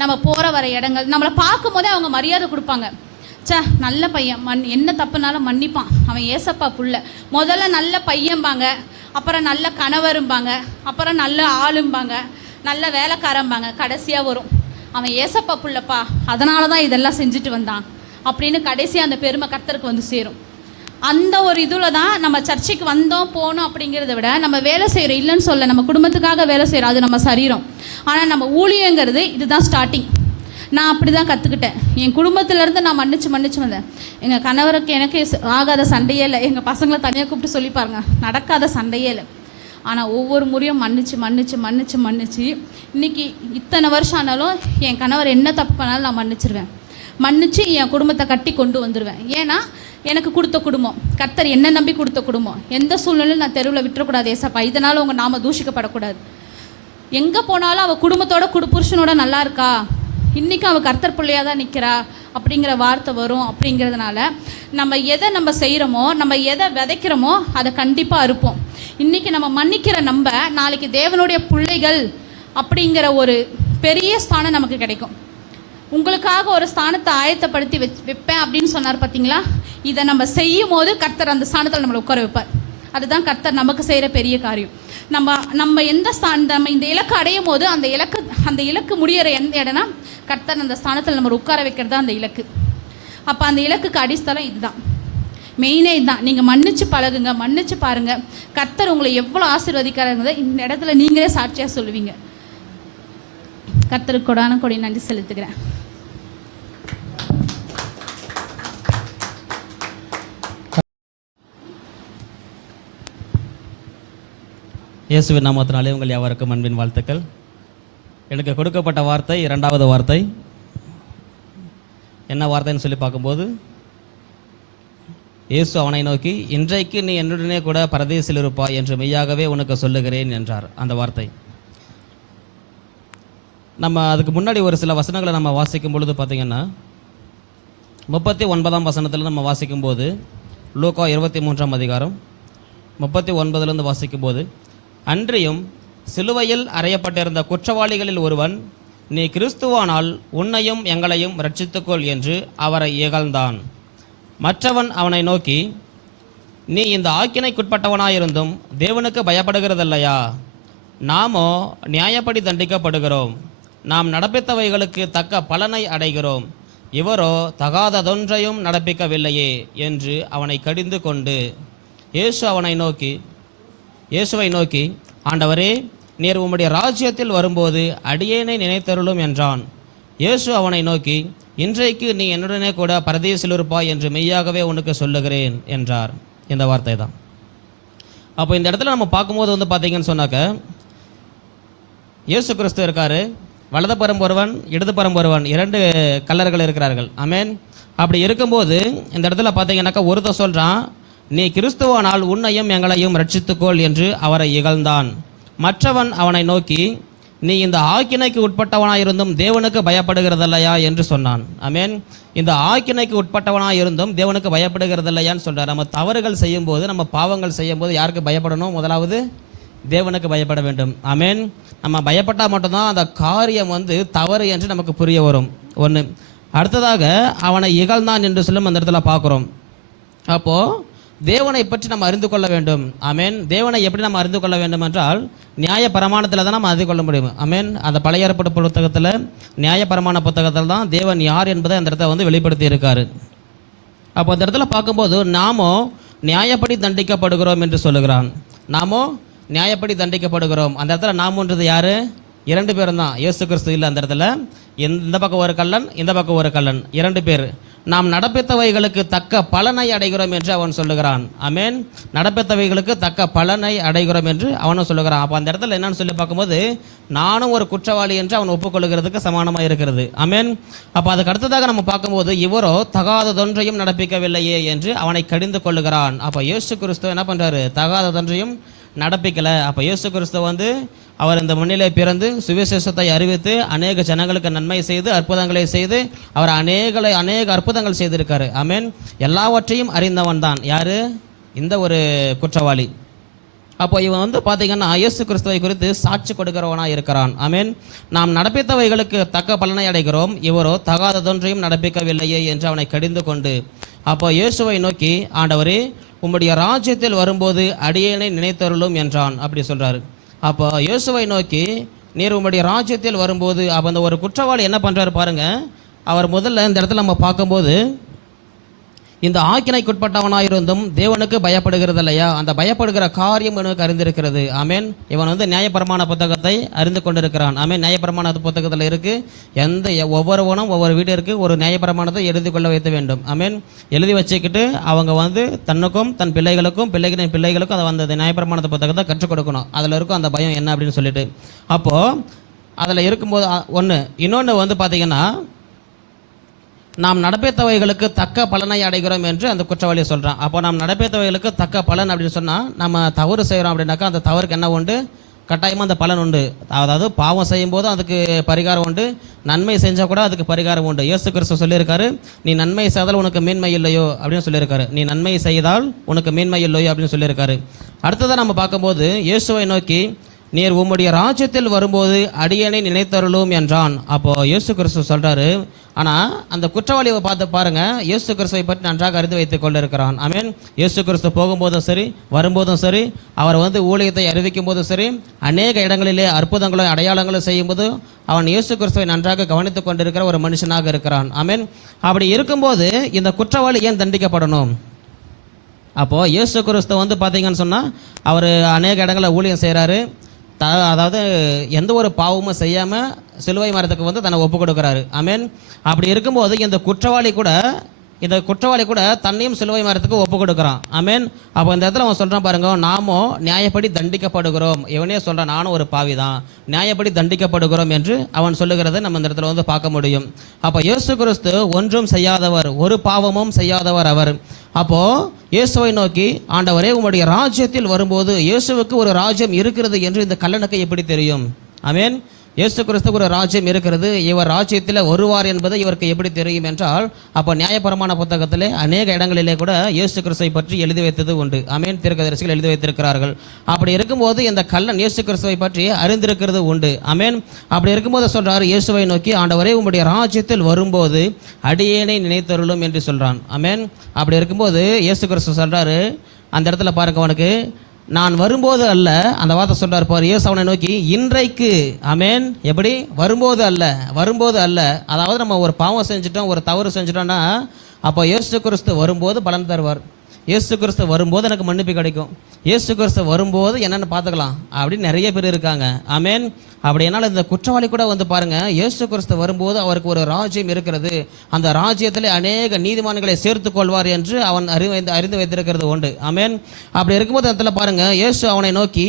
நம்ம போகிற வர இடங்கள், நம்மளை பார்க்கும் போதே அவங்க மரியாதை கொடுப்பாங்க. நல்ல பையன், என்ன தப்புனாலும் மன்னிப்பான், அவன் ஏசப்பா புள்ள. முதல்ல நல்ல பையன்பாங்க, அப்புறம் நல்ல கணவரும்பாங்க, அப்புறம் நல்ல ஆளும்பாங்க, நல்ல வேலைக்காரம்பாங்க, கடைசியாக வரும் அவன் ஏசப்பா புள்ளப்பா, அதனால தான் இதெல்லாம் செஞ்சுட்டு வந்தான் அப்படின்னு கடைசியாக அந்த பெருமை கர்த்தருக்கு வந்து சேரும். அந்த ஒரு இதில் தான் நம்ம சர்ச்சைக்கு வந்தோம் போனோம் அப்படிங்கிறத விட நம்ம வேலை செய்கிறோம், இல்லைன்னு சொல்ல, நம்ம குடும்பத்துக்காக வேலை செய்கிறோம், அது நம்ம சரீரம். ஆனால் நம்ம ஊழியங்கிறது இதுதான் ஸ்டார்டிங். நான் அப்படி தான் கற்றுக்கிட்டேன். என் குடும்பத்திலேருந்து நான் மன்னிச்சு வந்தேன். எங்கள் கணவருக்கு எனக்கு ஆகாத சண்டையே இல்லை. எங்கள் பசங்களை தனியாக கூப்பிட்டு சொல்லி பாருங்க, நடக்காத சண்டையே இல்லை. ஆனால் ஒவ்வொரு முறையும் மன்னிச்சு இன்றைக்கி இத்தனை வருஷம் ஆனாலும் என் கணவர் என்ன தப்பு பண்ணாலும் நான் மன்னிச்சிருவேன். மன்னிச்சு என் குடும்பத்தை கட்டி கொண்டு வந்துடுவேன். ஏன்னா எனக்கு கொடுத்த குடும்பம், கர்த்தர் என்ன நம்பி கொடுத்த குடும்பம். எந்த சூழ்நிலையும் நான் தெருவில் விட்டுறக்கூடாது ஏசப்பா, இதனால் உங்கள் நாம தூஷிக்கப்படக்கூடாது. எங்கே போனாலும் அவள் குடும்பத்தோட புருஷனோட நல்லா இருக்கா, இன்றைக்கும் அவள் கர்த்தர் பிள்ளையாக தான் நிற்கிறா அப்படிங்கிற வார்த்தை வரும். அப்படிங்கிறதுனால நம்ம செய்கிறோமோ, நம்ம எதை விதைக்கிறோமோ அதை கண்டிப்பாக அறுப்போம். இன்றைக்கி நம்ம மன்னிக்கிற நம்ம நாளைக்கு தேவனுடைய பிள்ளைகள் அப்படிங்கிற ஒரு பெரிய ஸ்தானம் நமக்கு கிடைக்கும். உங்களுக்காக ஒரு ஸ்தானத்தை ஆயத்தப்படுத்தி வைப்பேன் அப்படின்னு சொன்னார் பார்த்தீங்களா. இதை நம்ம செய்யும் போது கர்த்தர் அந்த ஸ்தானத்தில் நம்மளை உட்கார வைப்பார். அதுதான் கர்த்தர் நமக்கு செய்கிற பெரிய காரியம். நம்ம எந்த நம்ம இந்த இலக்கு அடையும் போது அந்த இலக்கு முடிகிற எந்த இடம்னா கர்த்தர் அந்த ஸ்தானத்தில் நம்ம உட்கார வைக்கிறது தான் அந்த இலக்கு. அப்போ அந்த இலக்குக்கு அடிஸ்தலம் இதுதான், மெயினே இதுதான். நீங்கள் மன்னிச்சு பழகுங்க, மன்னிச்சு பாருங்கள், கர்த்தர் உங்களை எவ்வளோ ஆசீர்வதிக்கிறாங்க இந்த இடத்துல நீங்களே சாட்சியாக சொல்லுவீங்க. கர்த்தருக்கு கொடான கொடி நன்றி செலுத்துகிறேன். இயேசுவின் நாமத்தினாலே உங்கள் யாவருக்கும் அன்பின் வாழ்த்துக்கள். எனக்கு கொடுக்கப்பட்ட வார்த்தை இரண்டாவது வார்த்தை. என்ன வார்த்தைன்னு சொல்லி பார்க்கும்போது, இயேசு அவனை நோக்கி, இன்றைக்கு நீ என்னுடனே கூட பரதேசில் இருப்பாய் என்று மெய்யாகவே உனக்கு சொல்லுகிறேன் என்றார். அந்த வார்த்தை நம்ம அதுக்கு முன்னாடி ஒரு சில வசனங்களை நம்ம வாசிக்கும் பொழுது பார்த்திங்கன்னா 39ஆம் வசனத்தில் நம்ம வாசிக்கும்போது, லூக்கா 23ஆம் அதிகாரம் 39 வாசிக்கும்போது, அன்றியும் சிலுவையில் அறையப்பட்டிருந்த குற்றவாளிகளில் ஒருவன், நீ கிறிஸ்துவானால் உன்னையும் எங்களையும் ரட்சித்துக்கொள் என்று அவரை இகழ்ந்தான். மற்றவன் அவனை நோக்கி, நீ இந்த ஆக்கினைக்குட்பட்டவனாயிருந்தும் தேவனுக்கு பயப்படுகிறதில்லையா? நாமோ நியாயப்படி தண்டிக்கப்படுகிறோம். நாம் நடப்பித்தவைகளுக்கு தக்க பலனை அடைகிறோம். இவரோ தகாததொன்றையும் நடப்பிக்கவில்லையே என்று அவனை கடிந்து கொண்டு, இயேசுவை நோக்கி, ஆண்டவரே, நீர் உம்முடைய ராஜ்யத்தில் வரும்போது அடியேனை நினைத்தருளும் என்றான். இயேசு அவனை நோக்கி, இன்றைக்கு நீ என்னுடனே கூட பரதேசில் இருப்பாய் என்று மெய்யாகவே உனக்கு சொல்லுகிறேன் என்றார். இந்த வார்த்தை தான். அப்போ இந்த இடத்துல நம்ம பார்க்கும்போது பார்த்தீங்கன்னு சொன்னாக்க, இயேசு கிறிஸ்து இருக்காரு, வலதுபுறம் ஒருவன் இடதுபுறம் ஒருவன், 2 கல்லர்கள் இருக்கிறார்கள். ஆமென். அப்படி இருக்கும்போது இந்த இடத்துல பார்த்தீங்கன்னாக்கா ஒருத்தர் சொல்கிறான், நீ கிறிஸ்துவானால் உன்னையும் எங்களையும் ரட்சித்துக்கொள் என்று அவரை இகழ்ந்தான். மற்றவன் அவனை நோக்கி, நீ இந்த ஆக்கினைக்கு உட்பட்டவனாயிருந்தும் தேவனுக்கு பயப்படுகிறதில்லையா என்று சொன்னான். ஆமென். இந்த ஆக்கினைக்கு உட்பட்டவனாயிருந்தும் தேவனுக்கு பயப்படுகிறதில்லையான்னு சொல்கிறார். நம்ம தவறுகள் செய்யும்போது, நம்ம பாவங்கள் செய்யும்போது யாருக்கு பயப்படணும்? முதலாவது தேவனுக்கு பயப்பட வேண்டும். ஆமென். நம்ம பயப்பட்டால் மட்டும்தான் அந்த காரியம் தவறு என்று நமக்கு புரிய வரும். ஒன்று. அடுத்ததாக அவனை இகழ்ந்தான் என்று சொல்லும் அந்த இடத்துல பார்க்குறோம். அப்போது தேவனை பற்றி நம்ம அறிந்து கொள்ள வேண்டும். ஆமென். தேவனை எப்படி நம்ம அறிந்து கொள்ள வேண்டும் என்றால், நியாய பிரமாணத்தில் தான் நம்ம அறிந்து கொள்ள முடியும். ஆமென். அந்த பழைய ஏற்பாடு புத்தகத்தில், நியாய பிரமாண புத்தகத்தில் தான் தேவன் யார் என்பதை அந்த இடத்த வெளிப்படுத்தி இருக்காரு. அப்போ அந்த இடத்துல பார்க்கும்போது, நாமோ நியாயப்படி தண்டிக்கப்படுகிறோம் என்று சொல்லுகிறான். நாமோ நியாயப்படி தண்டிக்கப்படுகிறோம். அந்த இடத்துல நாமன்றது யாரு? 2 பேரும் தான். இயேசு கிறிஸ்து இல்லை அந்த இடத்துல. இந்த பக்கம் ஒரு கள்ளன், இந்த பக்கம் ஒரு கள்ளன், 2 பேர். நாம் நடப்பித்தவைகளுக்கு தக்க பலனை அடைகிறோம் என்று அவன் சொல்லுகிறான். ஆமென். நடப்பித்தவைகளுக்கு தக்க பலனை அடைகிறோம் என்று அவனும் சொல்லுகிறான். அப்போ அந்த இடத்துல என்னன்னு சொல்லி பார்க்கும்போது, நானும் ஒரு குற்றவாளி என்று அவன் ஒப்புக்கொள்கிறதுக்கு சமானமாக இருக்கிறது. ஆமென். அப்போ அதுக்கு அடுத்ததாக நம்ம பார்க்கும்போது, இவரோ தகாததொன்றையும் நடப்பிக்கவில்லையே என்று அவனை கடிந்து கொள்ளுகிறான். அப்போ இயேசு கிறிஸ்து என்ன பண்ணுறாரு? தகாததொன்றையும் நடப்பிக்கலை. அப்போ இயேசு கிறிஸ்து அவர் இந்த மண்ணிலே பிறந்து சுவிசேஷத்தை அறிவித்து அநேக ஜனங்களுக்கு நன்மை செய்து அற்புதங்களை செய்து அவர் அநேக அற்புதங்கள் செய்திருக்காரு. ஆமென். எல்லாவற்றையும் அறிந்தவன் தான் யாரு? இந்த ஒரு குற்றவாளி. அப்போ இவன் பார்த்தீங்கன்னா இயேசு கிறிஸ்துவை குறித்து சாட்சி கொடுக்கிறவனாக இருக்கிறான். ஆமென். நாம் நடப்பித்தவைகளுக்கு தக்க பலனை அடைகிறோம், இவரோ தகாததொன்றையும் நடப்பிக்கவில்லையே என்று அவனை கடிந்து கொண்டு, அப்போ இயேசுவை நோக்கி, ஆண்டவரே, உம்முடைய ராஜ்யத்தில் வரும்போது அடியேனை நினைத்தருளும் என்றான். அப்படி சொல்கிறாரு. அப்போ இயேசுவை நோக்கி, நீர் உம்முடைய ராஜ்யத்தில் வரும்போது, அப்போ அந்த ஒரு குற்றவாளி என்ன பண்ணுறாரு பாருங்க. அவர் முதல்ல இந்த இடத்துல நம்ம பார்க்கும்போது, இந்த ஆக்கினைக்குட்பட்டவனாயிருந்தும் தேவனுக்கு பயப்படுகிறது இல்லையா? அந்த பயப்படுகிற காரியம் எனக்கு அறிந்திருக்கிறது. ஆமென். இவன் நியாயப்பிரமாண புத்தகத்தை அறிந்து கொண்டிருக்கிறான். ஆமென். நியாயப்பிரமாண புத்தகத்தில் இருக்குது, ஒவ்வொருவனும் ஒவ்வொரு வீட்டிற்கு ஒரு நியாயப்பிரமாணத்தை எழுதி கொள்ள வைக்க வேண்டும். ஆமென். எழுதி வச்சுக்கிட்டு அவங்க தன்னுக்கும் தன் பிள்ளைகளுக்கும் பிள்ளைகளுக்கும் அதை அந்த நியாயப்பிரமாண புத்தகத்தை கற்றுக் கொடுக்கணும். அதில் இருக்கும் அந்த பயம் என்ன அப்படின்னு சொல்லிட்டு. அப்போது அதில் இருக்கும்போது இன்னொன்று பார்த்தீங்கன்னா, நாம் நடப்பித்தவைகளுக்கு தக்க பலனை அடைகிறோம் என்று அந்த குற்றவாளியை சொல்கிறான். அப்போ நாம் நடப்பித்தவைகளுக்கு தக்க பலன் அப்படின்னு சொன்னால், நம்ம தவறு செய்கிறோம் அப்படின்னாக்கா அந்த தவறுக்கு என்ன உண்டு? கட்டாயமாக அந்த பலன் உண்டு. அதாவது பாவம் செய்யும் போது அதுக்கு பரிகாரம் உண்டு, நன்மை செஞ்சால் கூட அதுக்கு பரிகாரம் உண்டு. இயேசு கிறிஸ்து சொல்லியிருக்காரு, நீ நன்மை செய்தால் உனக்கு மேன்மை இல்லையோ அப்படின்னு சொல்லியிருக்காரு. நீ நன்மை செய்தால் உனக்கு மேன்மை இல்லையோ அப்படின்னு சொல்லியிருக்காரு. அடுத்ததாக நம்ம பார்க்கும்போது, இயேசுவை நோக்கி, நீர் உம்முடைய ராஜ்யத்தில் வரும்போது அடியேனை நினைத்தருளும் என்றான். அப்போது இயேசு கிறிஸ்து சொல்கிறாரு. ஆனால் அந்த குற்றவாளியை பார்த்து பாருங்கள், இயேசு கிறிஸ்துவை பற்றி நன்றாக அறிந்து வைத்துக் கொண்டிருக்கிறான். ஆமென். இயேசு கிறிஸ்து போகும்போதும் சரி, வரும்போதும் சரி, அவர் ஊழியத்தை அறிவிக்கும் போதும் சரி, அநேக இடங்களிலே அற்புதங்களும் அடையாளங்களும் செய்யும்போது அவன் இயேசு கிறிஸ்துவை நன்றாக கவனித்து கொண்டிருக்கிற ஒரு மனுஷனாக இருக்கிறான். ஆமென். அப்படி இருக்கும்போது இந்த குற்றவாளி ஏன் தண்டிக்கப்படணும்? அப்போது இயேசு கிறிஸ்து பார்த்தீங்கன்னு சொன்னால், அவர் அநேக இடங்களில் ஊழியம் செய்கிறாரு. அதாவது எந்த ஒரு பாவமும் செய்யாமல் சிலுவை மரத்துக்கு தன்னை ஒப்பு கொடுக்குறாரு. ஆமென். அப்படி இருக்கும்போது இந்த குற்றவாளி கூட இந்த குற்றவாளி கூட தன்னையும் சிலுவை மரத்துக்கு ஒப்பு கொடுக்குறான். ஆமென். அப்போ இந்த இடத்துல அவன் சொல்கிறான் பாருங்க, நாமோ நியாயப்படி தண்டிக்கப்படுகிறோம். இவனே சொல்கிறான், நானும் ஒரு பாவி தான், நியாயப்படி தண்டிக்கப்படுகிறோம் என்று அவன் சொல்லுகிறதை நம்ம இந்த இடத்துல பார்க்க முடியும். அப்போ இயேசு கிறிஸ்து ஒன்றும் செய்யாதவர், ஒரு பாவமும் செய்யாதவர் அவர். அப்போ இயேசுவை நோக்கி, ஆண்டவரே உம்முடைய ராஜ்யத்தில் வரும்போது இயேசுவுக்கு ஒரு ராஜ்யம் இருக்கிறது என்று இந்த கல்லனுக்கு எப்படி தெரியும்? ஆமென். இயேசு கிறிஸ்துவுக்கு ஒரு ராஜ்யம் இருக்கிறது, இவர் ராஜ்யத்தில் வருவார் என்பது இவருக்கு எப்படி தெரியும் என்றால், அப்போ நியாயப்பிரமாண புத்தகத்தில் அநேக இடங்களிலே கூட இயேசு கிறிஸ்துவை பற்றி எழுதி வைத்தது உண்டு. ஆமென். தீர்க்கதரிசிகள் எழுதி வைத்திருக்கிறார்கள். அப்படி இருக்கும்போது இந்த கல்லன் இயேசு கிறிஸ்துவை பற்றி அறிந்திருக்கிறது உண்டு. ஆமென். அப்படி இருக்கும்போது சொல்றாரு, இயேசுவை நோக்கி, ஆண்டவரே உம்முடைய ராஜ்யத்தில் வரும்போது அடியேனை நினைத்தருளும் என்று சொல்றான். ஆமென். அப்படி இருக்கும்போது இயேசு கிறிஸ்து சொல்றாரு, அந்த இடத்துல பாருங்க, அவனுக்கு நான் வரும்போது அல்ல, அந்த வார்த்தை சொல்றாரு பாரு. இயேசு அவனை நோக்கி, இன்றைக்கு. ஆமென். எப்படி? வரும்போது அல்ல, வரும்போது அல்ல. அதாவது நம்ம ஒரு பாவம் செஞ்சுட்டோம், ஒரு தவறு செஞ்சுட்டோம்னா அப்போ இயேசு கிறிஸ்து வரும்போது பலன் தருவார். இயேசு கிறிஸ்து வரும்போது எனக்கு மன்னிப்பு கிடைக்கும், இயேசு கிறிஸ்து வரும்போது என்னென்னு பார்த்துக்கலாம் அப்படின்னு நிறைய பேர் இருக்காங்க. ஆமென். அப்படினால இந்த குற்றவாளி கூட பாருங்க, இயேசு கிறிஸ்து வரும்போது அவருக்கு ஒரு ராஜ்யம் இருக்கிறது, அந்த ராஜ்யத்தில் அநேக நீதிமான்களை சேர்த்து கொள்வார் என்று அவன் அறிந்து வைத்திருக்கிறது உண்டு. ஆமென். அப்படி இருக்கும்போது அந்த பாருங்க, இயேசு அவனை நோக்கி,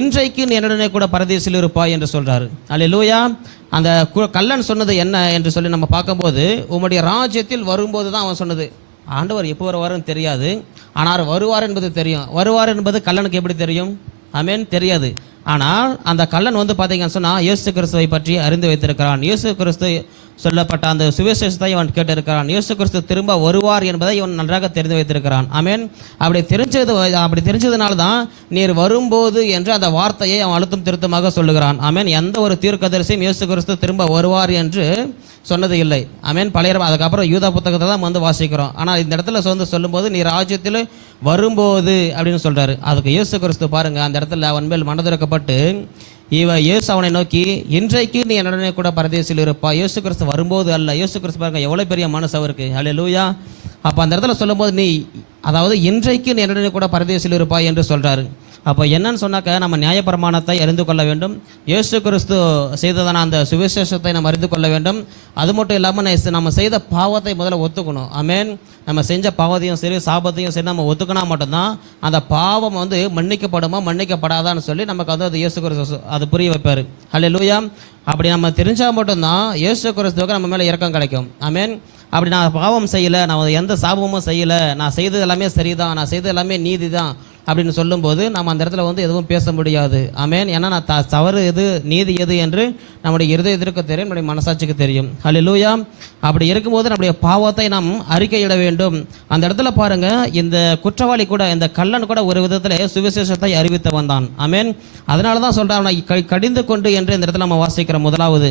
இன்றைக்கு நீ என்னுடனே கூட பரதீசில் இருப்பாய் என்று சொல்றாரு. அல்லேலூயா. அந்த கல்லன் சொன்னது என்ன என்று சொல்லி நம்ம பார்க்கும்போது, உம்முடைய ராஜ்யத்தில் வரும்போது தான் அவன் சொன்னது. ஆண்டவர் எப்போ வருவாருன்னு தெரியாது, ஆனால் வருவார் என்பது தெரியும். வருவார் என்பது கல்லனுக்கு எப்படி தெரியும்? ஆமென். தெரியாது. ஆனால் அந்த கல்லன் பார்த்தீங்கன்னு சொன்னால் இயேசு கிறிஸ்துவை பற்றி அறிந்து வைத்திருக்கிறான். இயேசு கிறிஸ்து சொல்லப்பட்ட அந்த சுவிசேஷத்தை இவன் கேட்டிருக்கிறான். இயேசு கிறிஸ்து திரும்ப வருவார் என்பதை இவன் நன்றாக தெரிந்து வைத்திருக்கிறான். ஆமென். அப்படி தெரிஞ்சதுனால தான் நீர் வரும்போது என்று அந்த வார்த்தையை அவன் அழுத்தம் திருத்தமாக சொல்லுகிறான். ஆமென். எந்த ஒரு தீர்க்கதரிசியும் இயேசு கிறிஸ்து திரும்ப வருவார் என்று சொன்னது இல்லை. ஆமென். பழைய அதுக்கப்புறம் யூதா புத்தகத்தை தான் வாசிக்கிறோம். ஆனால் இந்த இடத்துல சொல்லும்போது நீ ராஜ்யத்தில் வரும்போது அப்படின்னு சொல்றாரு. அதுக்கு இயேசு கிறிஸ்து பாருங்க, அந்த இடத்துல அவன் மேல் மனதிறக்கப்பட்டு இயேசு அவனை நோக்கி, இன்றைக்கு நீ என்னுடனே கூட பரதேசில் இருப்பா. இயேசு கிறிஸ்து வரும்போது அல்ல. இயேசு கிறிஸ்து பாருங்க எவ்வளவு பெரிய மனசு அவருக்கு. அல்லேலூயா. அப்போ அந்த இடத்துல சொல்லும்போது நீ, அதாவது இன்றைக்கு நீ என்னுடனே கூட பரதேசில் இருப்பாய் என்று சொல்றாரு. அப்போ என்னன்னு சொன்னாக்க, நம்ம நியாயப்பிரமாணத்தை அறிந்து கொள்ள வேண்டும், இயேசு கிறிஸ்து செய்ததான அந்த சுவிசேஷத்தை நம்ம அறிந்து கொள்ள வேண்டும். அது மட்டும் இல்லாமல் நம்ம செய்த பாவத்தை முதல்ல ஒத்துக்கணும். ஆமென். நம்ம செஞ்ச பாவத்தையும் சரி சாபத்தையும் சரி நம்ம ஒத்துக்கினா மட்டும்தான் அந்த பாவம் மன்னிக்கப்படுமா மன்னிக்கப்படாதான்னு சொல்லி நமக்கு அது இயேசு கிறிஸ்து அது புரிய வைப்பார். அல்லேலூயா. அப்படி நம்ம தெரிஞ்சால் மட்டும்தான் இயேசு கிறிஸ்துவுக்கு நம்ம மேலே இரக்கம் கிடைக்கும். ஆமென். அப்படி நான் பாவம் செய்யலை, நான் எந்த சாபமும் செய்யலை, நான் செய்தது எல்லாமே சரிதான், நான் செய்தது எல்லாமே நீதி தான் அப்படின்னு சொல்லும்போது நம்ம அந்த இடத்துல எதுவும் பேச முடியாது. ஆமென். ஏன்னா நான் தவறு எது நீதி எது என்று நம்முடைய இருதயத்திற்கு தெரியும், நம்முடைய மனசாட்சிக்கு தெரியும். அல்லேலூயா. அப்படி இருக்கும்போது நம்முடைய பாவத்தை நாம் அறிக்கையிட வேண்டும். அந்த இடத்துல பாருங்க, இந்த குற்றவாளி கூட, இந்த கல்லன் கூட ஒரு விதத்தில் சுவிசேஷத்தை அறிவித்து வந்தான். ஆமென். அதனால தான் சொல்றான், கடிந்து கொண்டு என்று இந்த இடத்துல நம்ம வாசிக்கிறோம். முதலாவது,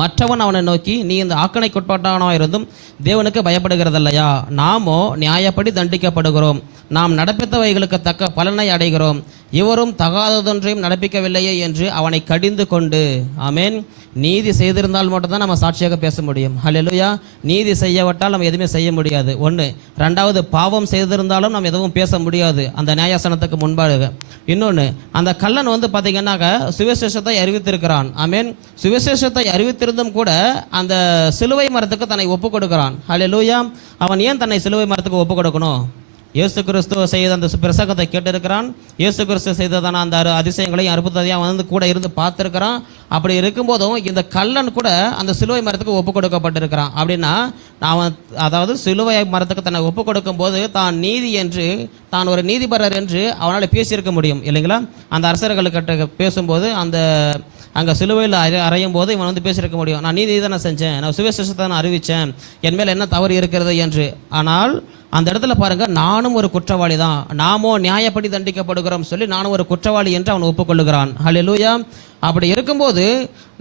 மற்றவன் அவனை நோக்கி, நீ இந்த ஆக்கணைக்குட்பட்டவனாக இருந்தும் தேவனுக்கு பயப்படுகிறதில்லையா? நாமோ நியாயப்படி தண்டிக்கப்படுகிறோம், நாம் நடப்பித்தவைகளுக்கு தக்க பலனை அடைகிறோம், இவரும் தகாததொன்றையும் நடப்பிக்கவில்லையே என்று அவனை கடிந்து கொண்டு. ஆமென். நீதி செய்திருந்தால் மட்டும்தான் நம்ம சாட்சியாக பேச முடியும். அல்லேலூயா. நீதி செய்யவிட்டால் நம்ம எதுவுமே செய்ய முடியாது. ஒன்று. ரெண்டாவது, பாவம் செய்திருந்தாலும் நம்ம எதுவும் பேச முடியாது அந்த நியாயாசனத்துக்கு முன்பாக. இன்னொன்று, அந்த கல்லன் பார்த்தீங்கன்னாக்க சுவிசேஷத்தை அறிவித்திருக்கிறான். ஆமென். சுவிசேஷத்தை அறிவித்திருந்தும் கூட அந்த சிலுவை மரத்துக்கு தன்னை ஒப்பு கொடுக்கிறான். அல்லேலூயா. அவன் ஏன் தன்னை சிலுவை மரத்துக்கு ஒப்பு கொடுக்கணும்? இயேசு கிறிஸ்துவ செய்த அந்த பிரசங்கத்தை கேட்டிருக்கிறான். இயேசு கிறிஸ்து செய்ததான அந்த அதிசயங்களையும் அற்புதத்தையும் அவன் கூட இருந்து பார்த்துருக்கிறான். அப்படி இருக்கும்போதும் இந்த கல்லன் கூட அந்த சிலுவை மரத்துக்கு ஒப்பு கொடுக்கப்பட்டிருக்கிறான். அப்படின்னா அவன், அதாவது சிலுவை மரத்துக்கு தன்னை ஒப்பு கொடுக்கும் போது தான் நீதி என்று, தான் ஒரு நீதிபரர் என்று அவனால் பேசியிருக்க முடியும் இல்லைங்களா? அந்த அரசர்களுக்கிட்ட பேசும்போது அங்கே சிலுவையில் அறையும் போது இவன் பேசியிருக்க முடியும், நான் நீதி தானே செஞ்சேன், நான் சுவிசேஷத்தை நான் அறிவித்தேன், என் மேல் என்ன தவறு இருக்கிறது என்று. ஆனால் அந்த இடத்துல பாருங்க, நானும் ஒரு குற்றவாளி தான், நாமோ நியாயப்படி தண்டிக்கப்படுகிறோம் சொல்லி நானும் ஒரு குற்றவாளி என்று அவன் ஒப்புக்கொள்ளுகிறான். அல்லேலூயா. அப்படி இருக்கும்போது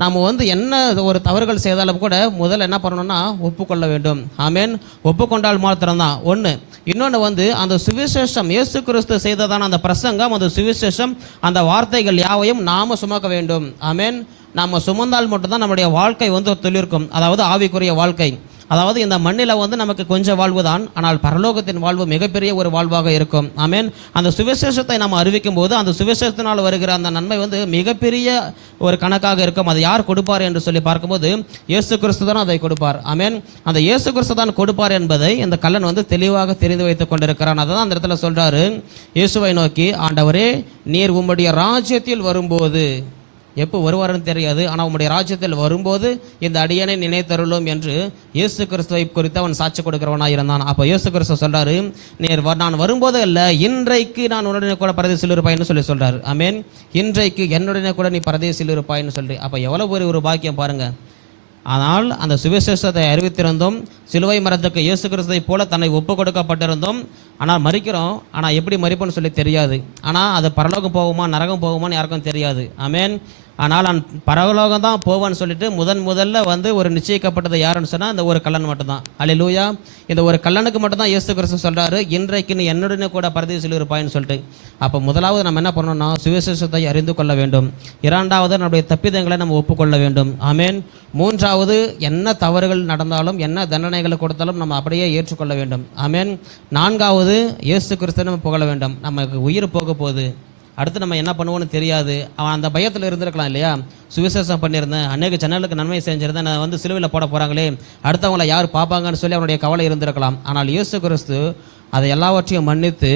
நாம் என்ன ஒரு தவறுகள் செய்தாலும் கூட முதல்ல என்ன பண்ணணும்னா ஒப்புக்கொள்ள வேண்டும். ஆமென். ஒப்புக்கொண்டால் மாத்திரம்தான் ஒன்று. இன்னொன்று அந்த சுவிசேஷம், இயேசு கிறிஸ்து செய்ததான அந்த பிரசங்கம், அந்த சுவிசேஷம், அந்த வார்த்தைகள் யாவையும் நாம் சுமக்க வேண்டும். ஆமென். நாம் சுமந்தால் மட்டும்தான் நம்முடைய வாழ்க்கை தொழிற்கும், அதாவது ஆவிக்குரிய வாழ்க்கை. அதாவது இந்த மண்ணில் வந்து நமக்கு கொஞ்சம் வாழ்வு தான், ஆனால் பரலோகத்தின் வாழ்வு மிகப்பெரிய ஒரு வாழ்வாக இருக்கும். ஆமென். அந்த சுவிசேஷத்தை நாம் அறிவிக்கும் போது அந்த சுவிசேஷத்தினால் வருகிற அந்த நன்மை வந்து மிகப்பெரிய ஒரு கணக்காக இருக்கும். அதை யார் கொடுப்பார் என்று சொல்லி பார்க்கும்போது இயேசு கிறிஸ்து தான் அதை கொடுப்பார். ஆமென். அந்த இயேசு கிறிஸ்து தான் கொடுப்பார் என்பதை இந்த கள்ளன் வந்து தெளிவாக தெரிந்து வைத்துக் கொண்டிருக்கிறான். அதான் அந்த இடத்துல சொல்றாரு, இயேசுவை நோக்கி, ஆண்டவரே நீர் உம்முடைய ராஜ்யத்தில் வரும்போது, எப்போ வருவாருன்னு தெரியாது, ஆனால் உம்முடைய ராஜ்யத்தில் வரும்போது இந்த அடியனை நினைத்தருளும் என்று இயேசு கிறிஸ்துவை குறித்து அவன் சாட்சி கொடுக்கிறவனாக இருந்தான். அப்போ இயேசு கிறிஸ்து சொல்றாரு, நீர் நான் வரும்போது அல்ல, இன்றைக்கு நான் உடனே கூட பரதேசில் இருப்பாயின்னு சொல்றாரு. ஆமென். இன்றைக்கு என்னுடனே கூட நீ பரதேசில் இருப்பாயின்னு சொல்லி, அப்போ எவ்வளவு ஒரு பாக்கியம் பாருங்க. ஆனால் அந்த சுவிசேஷத்தை அறிவித்திருந்தோம், சிலுவை மரத்துக்கு இயேசு கிறிஸ்துவை போல தன்னை ஒப்பு கொடுக்கப்பட்டிருந்தோம். ஆனால் மறிக்கிறோம், ஆனால் எப்படி மறிப்போன்னு சொல்லி தெரியாது. ஆனால் அது பரலோகம் போகுமா நரகம் போகுமான்னு யாருக்கும் தெரியாது. ஆமென். ஆனால் நான் பரலோகம் தான் போவேன்னு சொல்லிட்டு முதல்ல வந்து ஒரு நிச்சயிக்கப்பட்டது யாருன்னு சொன்னால் இந்த ஒரு கள்ளன் மட்டும்தான். அல்லேலூயா. இந்த ஒரு கள்ளனுக்கு மட்டும்தான் இயேசு கிறிஸ்து சொல்கிறாரு, இன்றைக்கு நீ என்னுடனே கூட பரதேசில் இருப்பாயின்னு சொல்லிட்டு. அப்போ முதலாவது நம்ம என்ன பண்ணணும்னா சுவிசேஷத்தை அறிந்து கொள்ள வேண்டும். இரண்டாவது நம்முடைய தப்பிதங்களை நம்ம ஒப்புக்கொள்ள வேண்டும். ஆமென். மூன்றாவது என்ன தவறுகள் நடந்தாலும் என்ன தண்டனைகளை கொடுத்தாலும் நம்ம அப்படியே ஏற்றுக்கொள்ள வேண்டும். ஆமென். நான்காவது இயேசு கிறிஸ்துவை நம்ம புகழ வேண்டும். நமக்கு உயிர் போக போகுது, அடுத்து நம்ம என்ன பண்ணுவோன்னு தெரியாது. அவன் அந்த பயத்தில் இருந்திருக்கலாம் இல்லையா, சுவிசேஷம் பண்ணியிருந்தேன், அநேக ஜனங்களுக்கு நன்மை செஞ்சிருந்தேன், நான் வந்து சிலுவையில் போட போகிறாங்களே, அடுத்தவங்களை யார் பார்ப்பாங்கன்னு சொல்லி அவனுடைய கவலை இருந்திருக்கலாம். ஆனால் இயேசு கிறிஸ்து அதை எல்லாவற்றையும் மன்னித்து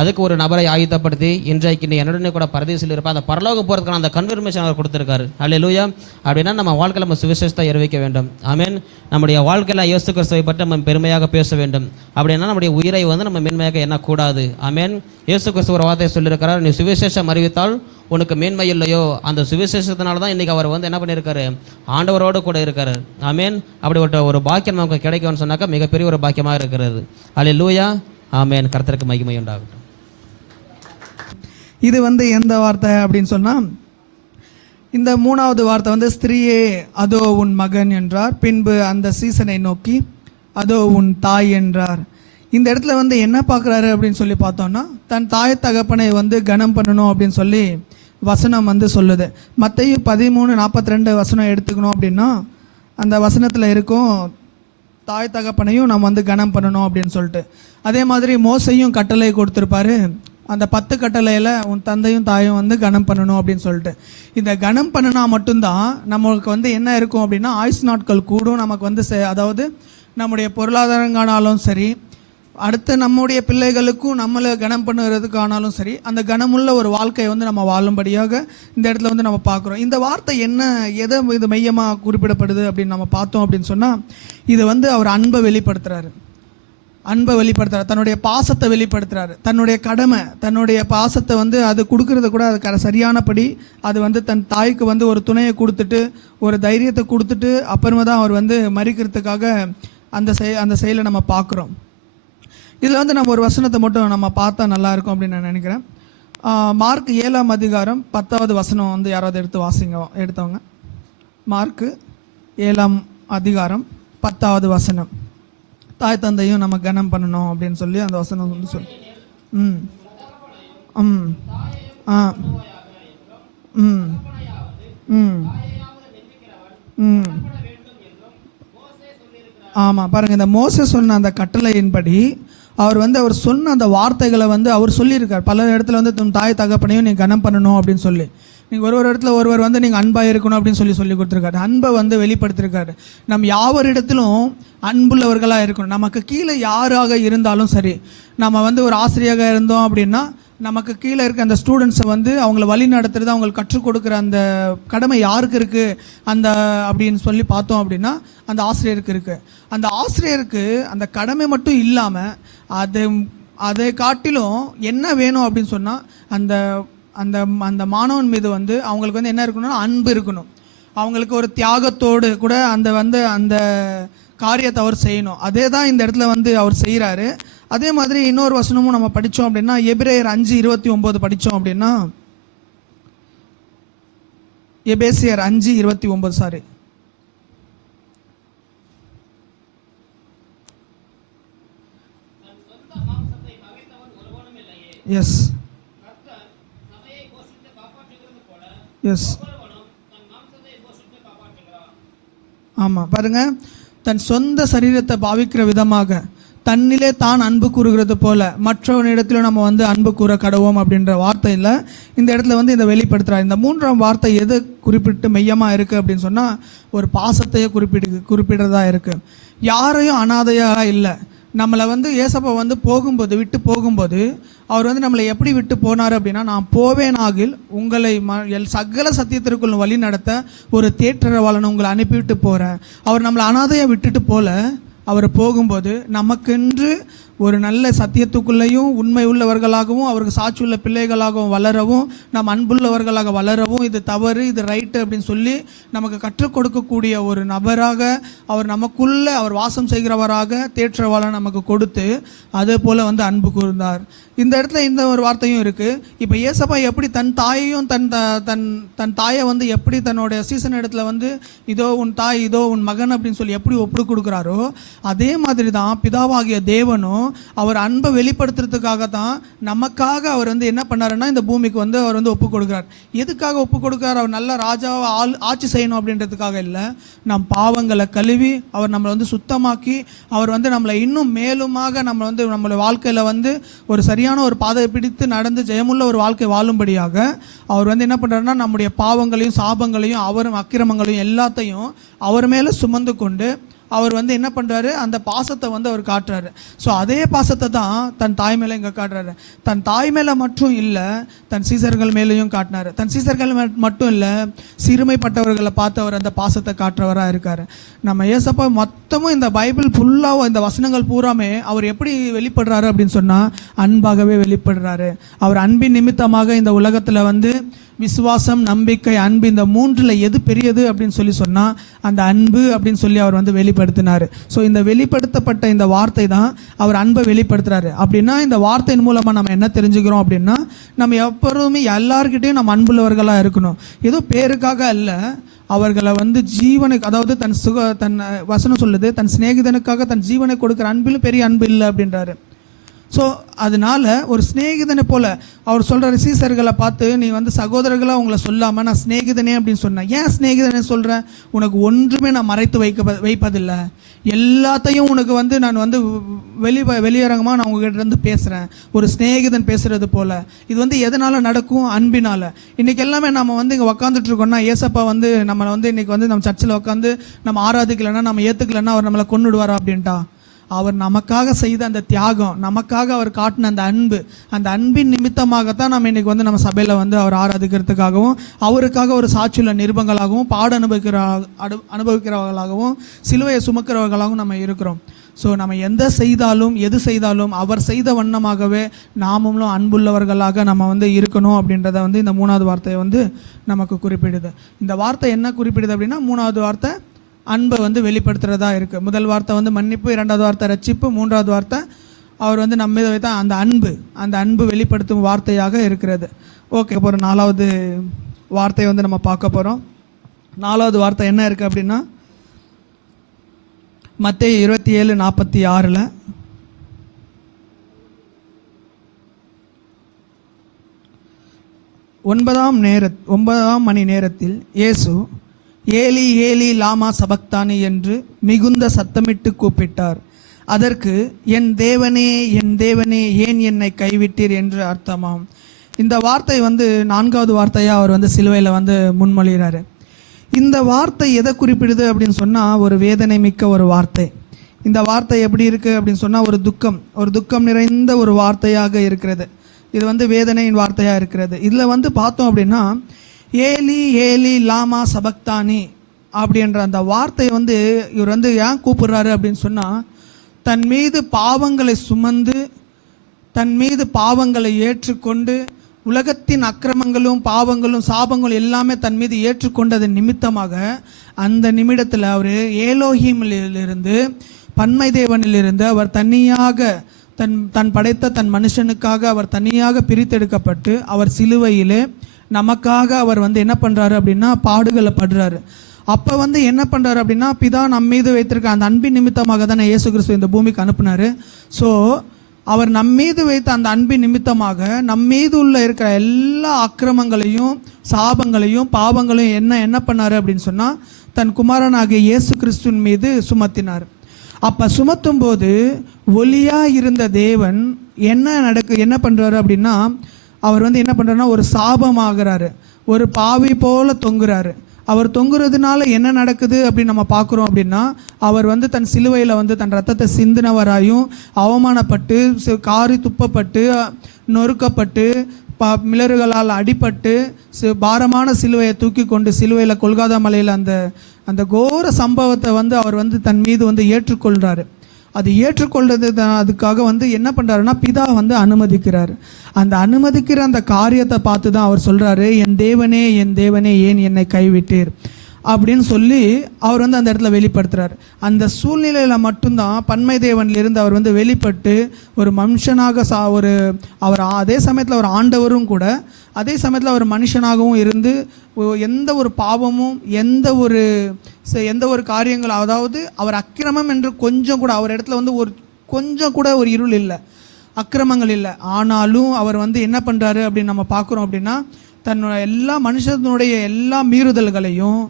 அதுக்கு ஒரு நபரை ஆயுதப்படுத்தி இன்றைக்கு நீ என்னுடனே கூட பரதேசில் இருப்பா, அந்த பரலோகம் போகிறதுக்கான அந்த கன்ஃபர்மேஷன் அவர் கொடுத்துருக்காரு. அல்லேலூயா. அப்படின்னா நம்ம வாழ்க்கையில் நம்ம சுவிசேஷத்தை அறிவிக்க வேண்டும். ஆமென். நம்முடைய வாழ்க்கையில் இயேசு கிறிஸ்துவை பற்றி நம்ம பெருமையாக பேச வேண்டும். அப்படின்னா நம்முடைய உயிரை வந்து நம்ம மேன்மையாக எண்ணக்கூடாது. ஆமென். இயேசு கிறிஸ்து ஒரு வார்த்தையை சொல்லியிருக்கிறார், நீ சுவிசேஷம் அறிவித்தால் உனக்கு மேன்மை இல்லையோ. அந்த சுவிசேஷத்தினால தான் இன்றைக்கி அவர் வந்து என்ன பண்ணியிருக்காரு, ஆண்டவரோடு கூட இருக்காரு. ஆமென். அப்படி ஒரு பாக்கியம் நமக்கு கிடைக்கும்னு சொன்னாக்கா மிகப்பெரிய ஒரு பாக்கியமாக இருக்கிறது. அல்லேலூயா. ஆமென். கர்த்தருக்கு மகிமை உண்டாகட்டும். இது வந்து எந்த வார்த்தை அப்படின்னு சொன்னால், இந்த மூணாவது வார்த்தை வந்து ஸ்திரீயே அதோ உன் மகன் என்றார், பின்பு அந்த சீசனை நோக்கி அதோ உன் தாய் என்றார். இந்த இடத்துல வந்து என்ன பார்க்குறாரு அப்படின்னு சொல்லி பார்த்தோன்னா, தன் தாய் தகப்பனை வந்து கனம் பண்ணணும் அப்படின்னு சொல்லி வசனம் வந்து சொல்லுது. மத்தேயு 13:42 வசனம் எடுத்துக்கணும் அப்படின்னா அந்த வசனத்தில் இருக்கும், தாய் தகப்பனையும் நம்ம வந்து கனம் பண்ணணும் அப்படின்னு சொல்லிட்டு. அதே மாதிரி மோசையும் கட்டளை கொடுத்துருப்பாரு, அந்த 10 கட்டளையில் உன் தந்தையும் தாயும் வந்து கனம் பண்ணணும் அப்படின்னு சொல்லிட்டு. இந்த கனம் பண்ணினா மட்டும்தான் நம்மளுக்கு வந்து என்ன இருக்கும் அப்படின்னா ஆயுசு நாட்கள் கூடும். நமக்கு வந்து அதாவது நம்முடைய பொருளாதாரங்கானாலும் சரி, அடுத்து நம்முடைய பிள்ளைகளுக்கும் நம்மளை கனம் பண்ணுறதுக்கானாலும் சரி, அந்த கனமுள்ள ஒரு வாழ்க்கையை வந்து நம்ம வாழும்படியாக இந்த இடத்துல வந்து நம்ம பார்க்குறோம். இந்த வார்த்தை எதை இது மையமாக குறிப்பிடப்படுது அப்படின்னு நம்ம பார்த்தோம் அப்படின்னு சொன்னால், இது வந்து அவர் அன்பை வெளிப்படுத்துகிறாரு. தன்னுடைய பாசத்தை வெளிப்படுத்துறாரு, தன்னுடைய கடமை, தன்னுடைய பாசத்தை வந்து அது கொடுக்கறத கூட அது சரியானபடி அது வந்து தன் தாய்க்கு வந்து ஒரு துணையை கொடுத்துட்டு ஒரு தைரியத்தை கொடுத்துட்டு அப்புறமா தான் அவர் வந்து மறிக்கிறதுக்காக அந்த செயலை நம்ம பார்க்குறோம். இதில் வந்து நம்ம ஒரு வசனத்தை மட்டும் நம்ம பார்த்தா நல்லாயிருக்கும் அப்படின்னு நான் நினைக்கிறேன். மார்க் 7ஆம் அதிகாரம் 10வது வசனம் வந்து யாராவது எடுத்தவங்க. மார்க் 7ஆம் அதிகாரம் 10வது வசனம். தாய் தந்தையும் நம்ம கனம் பண்ணணும் அப்படின்னு சொல்லி அந்த வசனம் வந்து சொல்லு. ஆமாம், பாருங்கள், இந்த மோசே சொன்ன அந்த கட்டளையின்படி அவர் சொன்ன அந்த வார்த்தைகளை வந்து அவர் சொல்லியிருக்கார். பல இடத்துல வந்து தன் தாய் தகப்பனையும் நீ கனம் பண்ணணும் அப்படின்னு சொல்லி, நீங்கள் ஒரு இடத்துல ஒருவர் வந்து நீங்கள் அன்பாக இருக்கணும் அப்படின்னு சொல்லி கொடுத்துருக்காரு. அன்பை வந்து வெளிப்படுத்திருக்காரு. நம்ம யாவரிடத்திலும் அன்புள்ளவர்களாக இருக்கணும். நமக்கு கீழே யாராக இருந்தாலும் சரி, நம்ம வந்து ஒரு ஆசிரியராக இருந்தோம் அப்படின்னா நமக்கு கீழே இருக்க அந்த ஸ்டூடெண்ட்ஸை வந்து அவங்கள வழி நடத்துறது, அவங்களுக்கு கற்றுக் கொடுக்குற அந்த கடமை யாருக்கு இருக்குது அப்படின்னு சொல்லி பார்த்தோம் அப்படின்னா அந்த ஆசிரியருக்கு இருக்குது. அந்த ஆசிரியருக்கு அந்த கடமை மட்டும் இல்லாமல் அதை காட்டிலும் என்ன வேணும் அப்படின்னு சொன்னால் அந்த அந்த அந்த மாணவன் மீது வந்து அவங்களுக்கு வந்து என்ன இருக்கணும்னா அன்பு இருக்கணும். அவங்களுக்கு ஒரு தியாகத்தோடு கூட அந்த காரியத்தை அவர் செய்யணும். அதே தான் இந்த இடத்துல வந்து அவர் செய்கிறாரு. அதே மாதிரி இன்னொரு வசனமும் நம்ம படித்தோம் அப்படின்னா எபிரேயர் 5:29 படித்தோம் அப்படின்னா, எபேசியர் 5:29 சாரி எஸ் எஸ் ஆமாம், பாருங்கள், தன் சொந்த சரீரத்தை பாவிக்கிற விதமாக தன்னிலே தான் அன்பு கூறுகிறது போல மற்றவனிடத்திலும் நம்ம வந்து அன்பு கூற கடவோம் அப்படின்ற வார்த்தையில் இந்த இடத்துல வந்து இதை வெளிப்படுத்துகிறார். இந்த மூன்றாம் வார்த்தை எது குறிப்பிட்டு மெய்யமாக இருக்குது அப்படின்னு சொன்னால் ஒரு பாசத்தையே குறிப்பிடுறதா இருக்குது. யாரையும் அனாதையாக இல்லை. நம்மளை வந்து ஏசப்பா வந்து விட்டு போகும்போது அவர் வந்து நம்மளை எப்படி விட்டு போனார் அப்படின்னா, நான் போவேனாகில் உங்களை சகல சத்தியத்திற்குள் வழி நடத்த ஒரு தேற்றரவாளனை உங்களை அனுப்பிவிட்டு போகிறேன். அவர் நம்மளை அனாதையாக விட்டுட்டு போல, அவர் போகும்போது நமக்கென்று ஒரு நல்ல சத்தியத்துக்குள்ளேயும் உண்மை உள்ளவர்களாகவும் அவருக்கு சாட்சி உள்ள பிள்ளைகளாகவும் வளரவும் நம் அன்புள்ளவர்களாக வளரவும் இது தவறு இது ரைட்டு அப்படின்னு சொல்லி நமக்கு கற்றுக் கொடுக்கக்கூடிய ஒரு நபராக அவர் நமக்குள்ளே அவர் வாசம் செய்கிறவராக தேற்றவாளன் நமக்கு கொடுத்து அதே போல் வந்து அன்பு கூர்ந்தார். இந்த இடத்துல இந்த ஒரு வார்த்தையும் இருக்குது. இப்போ ஏசப்பா எப்படி தன் தாயையும் தன் தாயை வந்து எப்படி தன்னுடைய சீசன் இடத்துல வந்து இதோ உன் தாய் இதோ உன் மகன் அப்படின்னு சொல்லி எப்படி ஒப்பு கொடுக்குறாரோ அதே மாதிரி தான் பிதாவாகிய தேவனும் அவர் அன்பை வெளிப்படுத்துறதுக்காக தான் நமக்காக அவர் வந்து என்ன பண்ணாருன்னா இந்த பூமிக்கு வந்து அவர் வந்து ஒப்பு கொடுக்குறார். எதுக்காக ஒப்பு கொடுக்குறார்? அவர் நல்ல ராஜாவை ஆட்சி செய்யணும் அப்படின்றதுக்காக இல்லை. நம் பாவங்களை கழுவி அவர் நம்மளை வந்து சுத்தமாக்கி அவர் வந்து நம்மளை இன்னும் மேலுமாக நம்மளை வாழ்க்கையில் வந்து ஒரு சரியான ஒரு பாதையை பிடித்து நடந்து ஜெயமுள்ள ஒரு வாழ்க்கை வாழும்படியாக அவர் வந்து என்ன பண்ணுறாருன்னா நம்முடைய பாவங்களையும் சாபங்களையும் அவரும் அக்கிரமங்களையும் எல்லாத்தையும் அவர் மேலே சுமந்து கொண்டு அவர் வந்து என்ன பண்ணுறாரு, அந்த பாசத்தை வந்து அவர் காட்டுறாரு. ஸோ அதே பாசத்தை தான் தன் தாய் மேலே இங்கே காட்டுறாரு. தன் தாய் மேலே மட்டும் இல்லை, தன் சீசர்கள் மேலேயும் காட்டினார். தன் சீசர்கள் மட்டும் இல்லை, சிறுமைப்பட்டவர்களை பார்த்து அவர் அந்த பாசத்தை காட்டுறவராக இருக்கார். நம்ம ஏசப்பா மொத்தமும் இந்த பைபிள் ஃபுல்லாக இந்த வசனங்கள் பூராமே அவர் எப்படி வெளிப்படுறாரு அப்படின்னு சொன்னால் அன்பாகவே வெளிப்படுறாரு. அவர் அன்பின் நிமித்தமாக இந்த உலகத்தில் வந்து விசுவாசம் நம்பிக்கை அன்பு இந்த மூன்றில் எது பெரியது அப்படின்னு சொல்லி சொன்னால் அந்த அன்பு அப்படின்னு சொல்லி அவர் வந்து வெளிப்படுத்தினார். ஸோ இந்த வெளிப்படுத்தப்பட்ட இந்த வார்த்தை தான் அவர் அன்பை வெளிப்படுத்துகிறாரு. அப்படின்னா இந்த வார்த்தையின் மூலமாக நம்ம என்ன தெரிஞ்சுக்கிறோம் அப்படின்னா, நம்ம எப்பொழுதுமே எல்லார்கிட்டையும் நம்ம அன்புள்ளவர்களாக இருக்கணும். ஏதோ பேருக்காக அல்ல, அவர்களை வந்து ஜீவனுக்கு, அதாவது தன் வசனம் சொல்லுது, தன் சிநேகிதனுக்காக தன் ஜீவனை கொடுக்குற அன்பிலும் பெரிய அன்பு இல்லை அப்படின்றாரு. ஸோ அதனால் ஒரு சிநேகிதனை போல் அவர் சொல்கிற சீசர்களை பார்த்து, நீ வந்து சகோதரர்களாக உங்களை சொல்லாமல் நான் சிநேகிதனே அப்படின்னு சொன்னேன். ஏன் சிநேகிதனே சொல்கிறேன்? உனக்கு ஒன்றுமே நான் மறைத்து வைப்பதில்லை, எல்லாத்தையும் உனக்கு வந்து நான் வந்து வெளியரங்கமாக நான் உங்ககிட்ட இருந்து பேசுகிறேன், ஒரு சிநேகிதன் பேசுகிறது போல். இது வந்து எதனால் நடக்கும்? அன்பினால். இன்றைக்கி எல்லாமே நம்ம வந்து இங்கே உக்காந்துட்ருக்கோம்னா, ஏசப்பா வந்து நம்மளை வந்து இன்றைக்கி வந்து நம்ம சர்ச்சில் உட்காந்து நம்ம ஆராதிக்கலைன்னா நம்ம ஏற்றுக்கலைன்னா அவர் நம்மளை கொன்னுடுவாரா அப்படின்ட்டா? அவர் நமக்காக செய்த அந்த தியாகம், நமக்காக அவர் காட்டின அந்த அன்பு, அந்த அன்பின் நிமித்தமாகத்தான் நம்ம இன்றைக்கி வந்து நம்ம சபையில் வந்து அவர் ஆராதிக்கிறதுக்காகவும் அவருக்காக ஒரு சாட்சியுள்ள நிருபங்களாகவும் அனுபவிக்கிறவர்களாகவும் சிலுவையை சுமக்கிறவர்களாகவும் நம்ம இருக்கிறோம். ஸோ நம்ம எது செய்தாலும் அவர் செய்த வண்ணமாகவே நாமும் அன்புள்ளவர்களாக நம்ம வந்து இருக்கணும் அப்படின்றத வந்து இந்த மூணாவது வார்த்தையை வந்து நமக்கு குறிப்பிடுது. இந்த வார்த்தை என்ன குறிப்பிடுது அப்படின்னா, மூணாவது வார்த்தை அன்பை வந்து வெளிப்படுத்துகிறதா இருக்குது. முதல் வார்த்தை வந்து மன்னிப்பு, இரண்டாவது வார்த்தை ரட்சிப்பு, மூன்றாவது வார்த்தை அவர் வந்து நம்ம மீது வைத்த அந்த அன்பு வெளிப்படுத்தும் வார்த்தையாக இருக்கிறது. ஓகே, இப்போ ஒரு நாலாவது வார்த்தையை வந்து நம்ம பார்க்க போகிறோம். நாலாவது வார்த்தை என்ன இருக்குது அப்படின்னா, மத்தேயு 27:46 9ஆம் மணி நேரத்தில் இயேசு ஏலி ஏலி லாமா சபக்தானி என்று மிகுந்த சத்தமிட்டு கூப்பிட்டார். அதற்கு என் தேவனே ஏன் என்னை கைவிட்டீர் என்று அர்த்தமாம். இந்த வார்த்தை வந்து நான்காவது வார்த்தையாக அவர் வந்து சிலுவையில் வந்து முன்மொழிகிறாரு. இந்த வார்த்தை எதை குறிப்பிடுது அப்படின்னு சொன்னால், ஒரு வேதனை மிக்க ஒரு வார்த்தை. இந்த வார்த்தை எப்படி இருக்குது அப்படின்னு சொன்னால், ஒரு துக்கம் நிறைந்த ஒரு வார்த்தையாக இருக்கிறது. இது வந்து வேதனையின் வார்த்தையாக இருக்கிறது. இதில் வந்து பார்த்தோம் அப்படின்னா, ஏலி ஏலி லாமா சபக்தானி அப்படின்ற அந்த வார்த்தை வந்து இவர் வந்து ஏன் கூப்பிடுறாரு அப்படின்னு சொன்னால், தன் மீது பாவங்களை சுமந்து தன் மீது பாவங்களை ஏற்றுக்கொண்டு உலகத்தின் அக்கிரமங்களும் பாவங்களும் சாபங்களும் எல்லாமே தன் மீது ஏற்றுக்கொண்டதன் நிமித்தமாக அந்த நிமிடத்தில் அவர் ஏலோஹீமிலிருந்து பன்மை தேவனிலிருந்து அவர் தனியாக தன் படைத்த தன் மனுஷனுக்காக அவர் தனியாக பிரித்தெடுக்கப்பட்டு அவர் சிலுவையிலே நமக்காக அவர் வந்து என்ன பண்ணுறாரு அப்படின்னா பாடுகளை படுறாரு. அப்போ வந்து என்ன பண்ணுறாரு அப்படின்னா, பிதா நம் மீது வைத்திருக்க அந்த அன்பின் நிமித்தமாக தானே இயேசு கிறிஸ்து இந்த பூமிக்கு அனுப்புனார். ஸோ அவர் நம் மீது வைத்த அந்த அன்பின் நிமித்தமாக நம் மீது உள்ள இருக்கிற எல்லா அக்கிரமங்களையும் சாபங்களையும் பாவங்களையும் என்ன பண்ணார் அப்படின்னு சொன்னால், தன் குமாரனாகிய இயேசு கிறிஸ்துவின் மீது சுமத்தினார். அப்போ சுமத்தும் போது ஒளியாக இருந்த தேவன் என்ன பண்ணுறாரு அப்படின்னா, அவர் வந்து என்ன பண்ணுறாருன்னா ஒரு சாபமாகிறாரு, ஒரு பாவி போல தொங்குறாரு. அவர் தொங்குறதுனால என்ன நடக்குது அப்படின்னு நம்ம பார்க்குறோம் அப்படின்னா, அவர் வந்து தன் சிலுவையில் வந்து தன் ரத்தத்தை சிந்தினவராயும் அவமானப்பட்டு காரி துப்பப்பட்டு நொறுக்கப்பட்டு மிளறுகளால் அடிபட்டு பாரமான சிலுவையை தூக்கி கொண்டு சிலுவையில் கொல்காதா மலையில் அந்த கோர சம்பவத்தை வந்து அவர் வந்து தன் மீது வந்து ஏற்றுக்கொள்கிறாரு. அது ஏற்றுக்கொள்றது அதுக்காக வந்து என்ன பண்ணுறாருன்னா, பிதா வந்து அனுமதிக்கிறார். அந்த அனுமதிக்கிற அந்த காரியத்தை பார்த்து தான் அவர் சொல்கிறாரு, என் தேவனே என் தேவனே ஏன் என்னை கைவிட்டீர் அப்படின்னு சொல்லி அவர் வந்து அந்த இடத்துல வெளிப்படுத்துகிறார். அந்த சூழ்நிலையில் மட்டும்தான் பன்மை தேவனிலிருந்து அவர் வந்து வெளிப்பட்டு ஒரு மனுஷனாக அவர் அதே சமயத்தில் ஒரு ஆண்டவரும் கூட, அதே சமயத்தில் அவர் மனுஷனாகவும் இருந்து எந்த ஒரு பாவமும் எந்த ஒரு காரியங்கள், அதாவது அவர் அக்கிரமம் என்று கொஞ்சம் கூட அவர் இடத்துல வந்து கொஞ்சம் கூட ஒரு இருள் இல்லை, அக்கிரமங்கள் இல்லை. ஆனாலும் அவர் வந்து என்ன பண்ணுறாரு அப்படின்னு நம்ம பார்க்குறோம் அப்படின்னா, தன்னோட எல்லா மனுஷனுடைய எல்லா மீறுதல்களையும்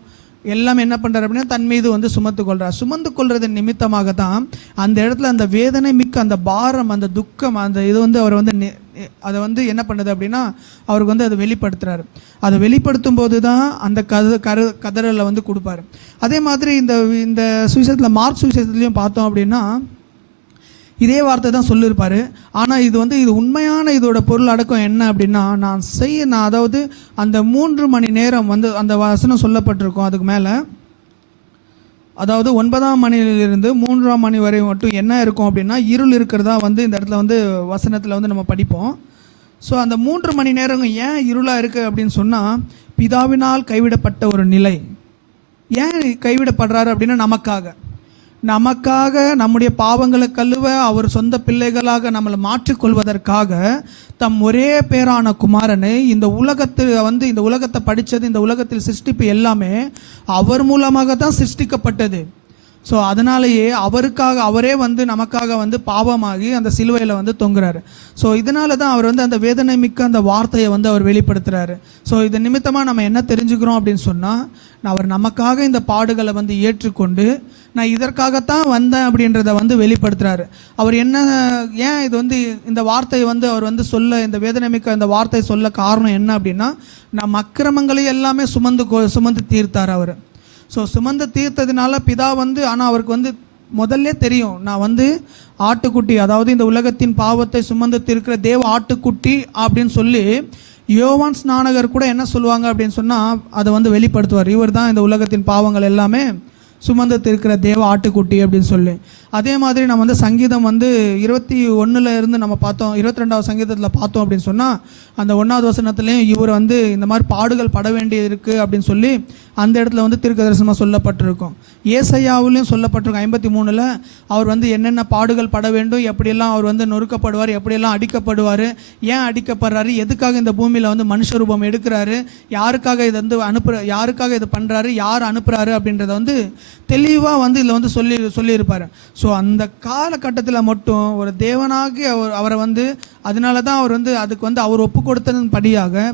எல்லாமே என்ன பண்ணுறாரு அப்படின்னா தன் மீது வந்து சுமந்து கொள்றதன் நிமித்தமாக தான் அந்த இடத்துல அந்த வேதனை மிக்க அந்த பாரம், அந்த துக்கம், அந்த இது வந்து அவர் வந்து அதை வந்து என்ன பண்ணுது அப்படின்னா அவருக்கு வந்து அதை வெளிப்படுத்துறாரு. அதை வெளிப்படுத்தும் போது தான் அந்த கதறலை வந்து கொடுப்பாரு. அதே மாதிரி இந்த சுவிசேஷத்தில் மார்க் சுவிசேஷத்துலையும் பார்த்தோம் அப்படின்னா இதே வார்த்தை தான் சொல்லியிருப்பார். ஆனால் இது உண்மையான இதோட பொருள் அடக்கம் என்ன அப்படின்னா, நான் அதாவது அந்த 3 மணி நேரம் வந்து அந்த வசனம் சொல்லப்பட்டிருக்கும். அதுக்கு மேலே அதாவது 9ஆம் மணியிலிருந்து 3ஆம் மணி வரை மட்டும் என்ன இருக்கும் அப்படின்னா இருள் இருக்கிறதா வந்து இந்த இடத்துல வந்து வசனத்தில் வந்து நம்ம படிப்போம். ஸோ அந்த 3 மணி நேரம் ஏன் இருளாக இருக்குது அப்படின்னு சொன்னால், பிதாவினால் கைவிடப்பட்ட ஒரு நிலை. ஏன் கைவிடப்படுறாரு அப்படின்னா நமக்காக நம்முடைய பாவங்களை கழுவ அவர் சொந்த பிள்ளைகளாக நம்மளை மாற்றிக்கொள்வதற்காக தம் ஒரே பேரான குமாரனை இந்த உலகத்தை படித்தது, இந்த உலகத்தில் சிருஷ்டிப்பு எல்லாமே அவர் மூலமாக தான் சிருஷ்டிக்கப்பட்டது. ஸோ அதனாலேயே அவரே வந்து நமக்காக வந்து பாவமாகி அந்த சிலுவையில் வந்து தொங்குறாரு. ஸோ இதனால தான் அவர் வந்து அந்த வேதனை மிக்க அந்த வார்த்தையை வந்து அவர் வெளிப்படுத்துகிறாரு. ஸோ இது நிமித்தமாக நம்ம என்ன தெரிஞ்சுக்கிறோம் அப்படின்னு சொன்னால், அவர் நமக்காக இந்த பாடுகளை வந்து ஏற்றுக்கொண்டு நான் இதற்காகத்தான் வந்தேன் அப்படின்றத வந்து வெளிப்படுத்துகிறாரு. அவர் ஏன் இது வந்து இந்த வார்த்தையை வந்து அவர் வந்து இந்த வேதனை மிக்க இந்த வார்த்தையை சொல்ல காரணம் என்ன அப்படின்னா, நம் அக்கிரமங்களை எல்லாமே சுமந்து தீர்த்தார் அவர். ஸோ சுமந்து தீர்த்ததுனால பிதா வந்து, ஆனால் அவருக்கு வந்து முதல்ல தெரியும், நான் வந்து ஆட்டுக்குட்டி, அதாவது இந்த உலகத்தின் பாவத்தை சுமந்து தீர்க்கிற தேவ ஆட்டுக்குட்டி அப்படின்னு சொல்லி யோவான் ஸ்நானகர் கூட என்ன சொல்லுவாங்க அப்படின்னு சொன்னால் அதை வந்து வெளிப்படுத்துவார். இவர் தான் இந்த உலகத்தின் பாவங்கள் எல்லாமே சுமந்து தீர்க்கிற தேவ ஆட்டுக்குட்டி அப்படின்னு சொல்லி. அதே மாதிரி நம்ம வந்து சங்கீதம் வந்து 21 இருந்து நம்ம பார்த்தோம், 22வது சங்கீதத்தில் பார்த்தோம் அப்படின்னு சொன்னால் அந்த 1வது வசனத்துலேயும் இவர் வந்து இந்த மாதிரி பாடுகள் பட வேண்டியது இருக்குது அப்படின்னு சொல்லி அந்த இடத்துல வந்து தீர்க்க தரிசனமாக சொல்லப்பட்டிருக்கும். ஏசாயாவிலையும் சொல்லப்பட்டிருக்கும் 53 அவர் வந்து என்னென்ன பாடுகள் பட வேண்டும், எப்படியெல்லாம் அவர் வந்து நொறுக்கப்படுவார், எப்படியெல்லாம் அடிக்கப்படுவார், ஏன் அடிக்கப்படுறாரு, எதுக்காக இந்த பூமியில் வந்து மனுஷ ரூபம் எடுக்கிறாரு, யாருக்காக இது வந்து யாருக்காக இது பண்ணுறாரு, யார் அனுப்புகிறாரு அப்படின்றத வந்து தெளிவாக வந்து இதில் வந்து சொல்லியிருப்பார். ஸோ அந்த காலகட்டத்தில் மட்டும் ஒரு தேவனாகி அவரை வந்து அதனால தான் அவர் வந்து அதுக்கு வந்து அவர் ஒப்பு கொடுத்ததன் படியாக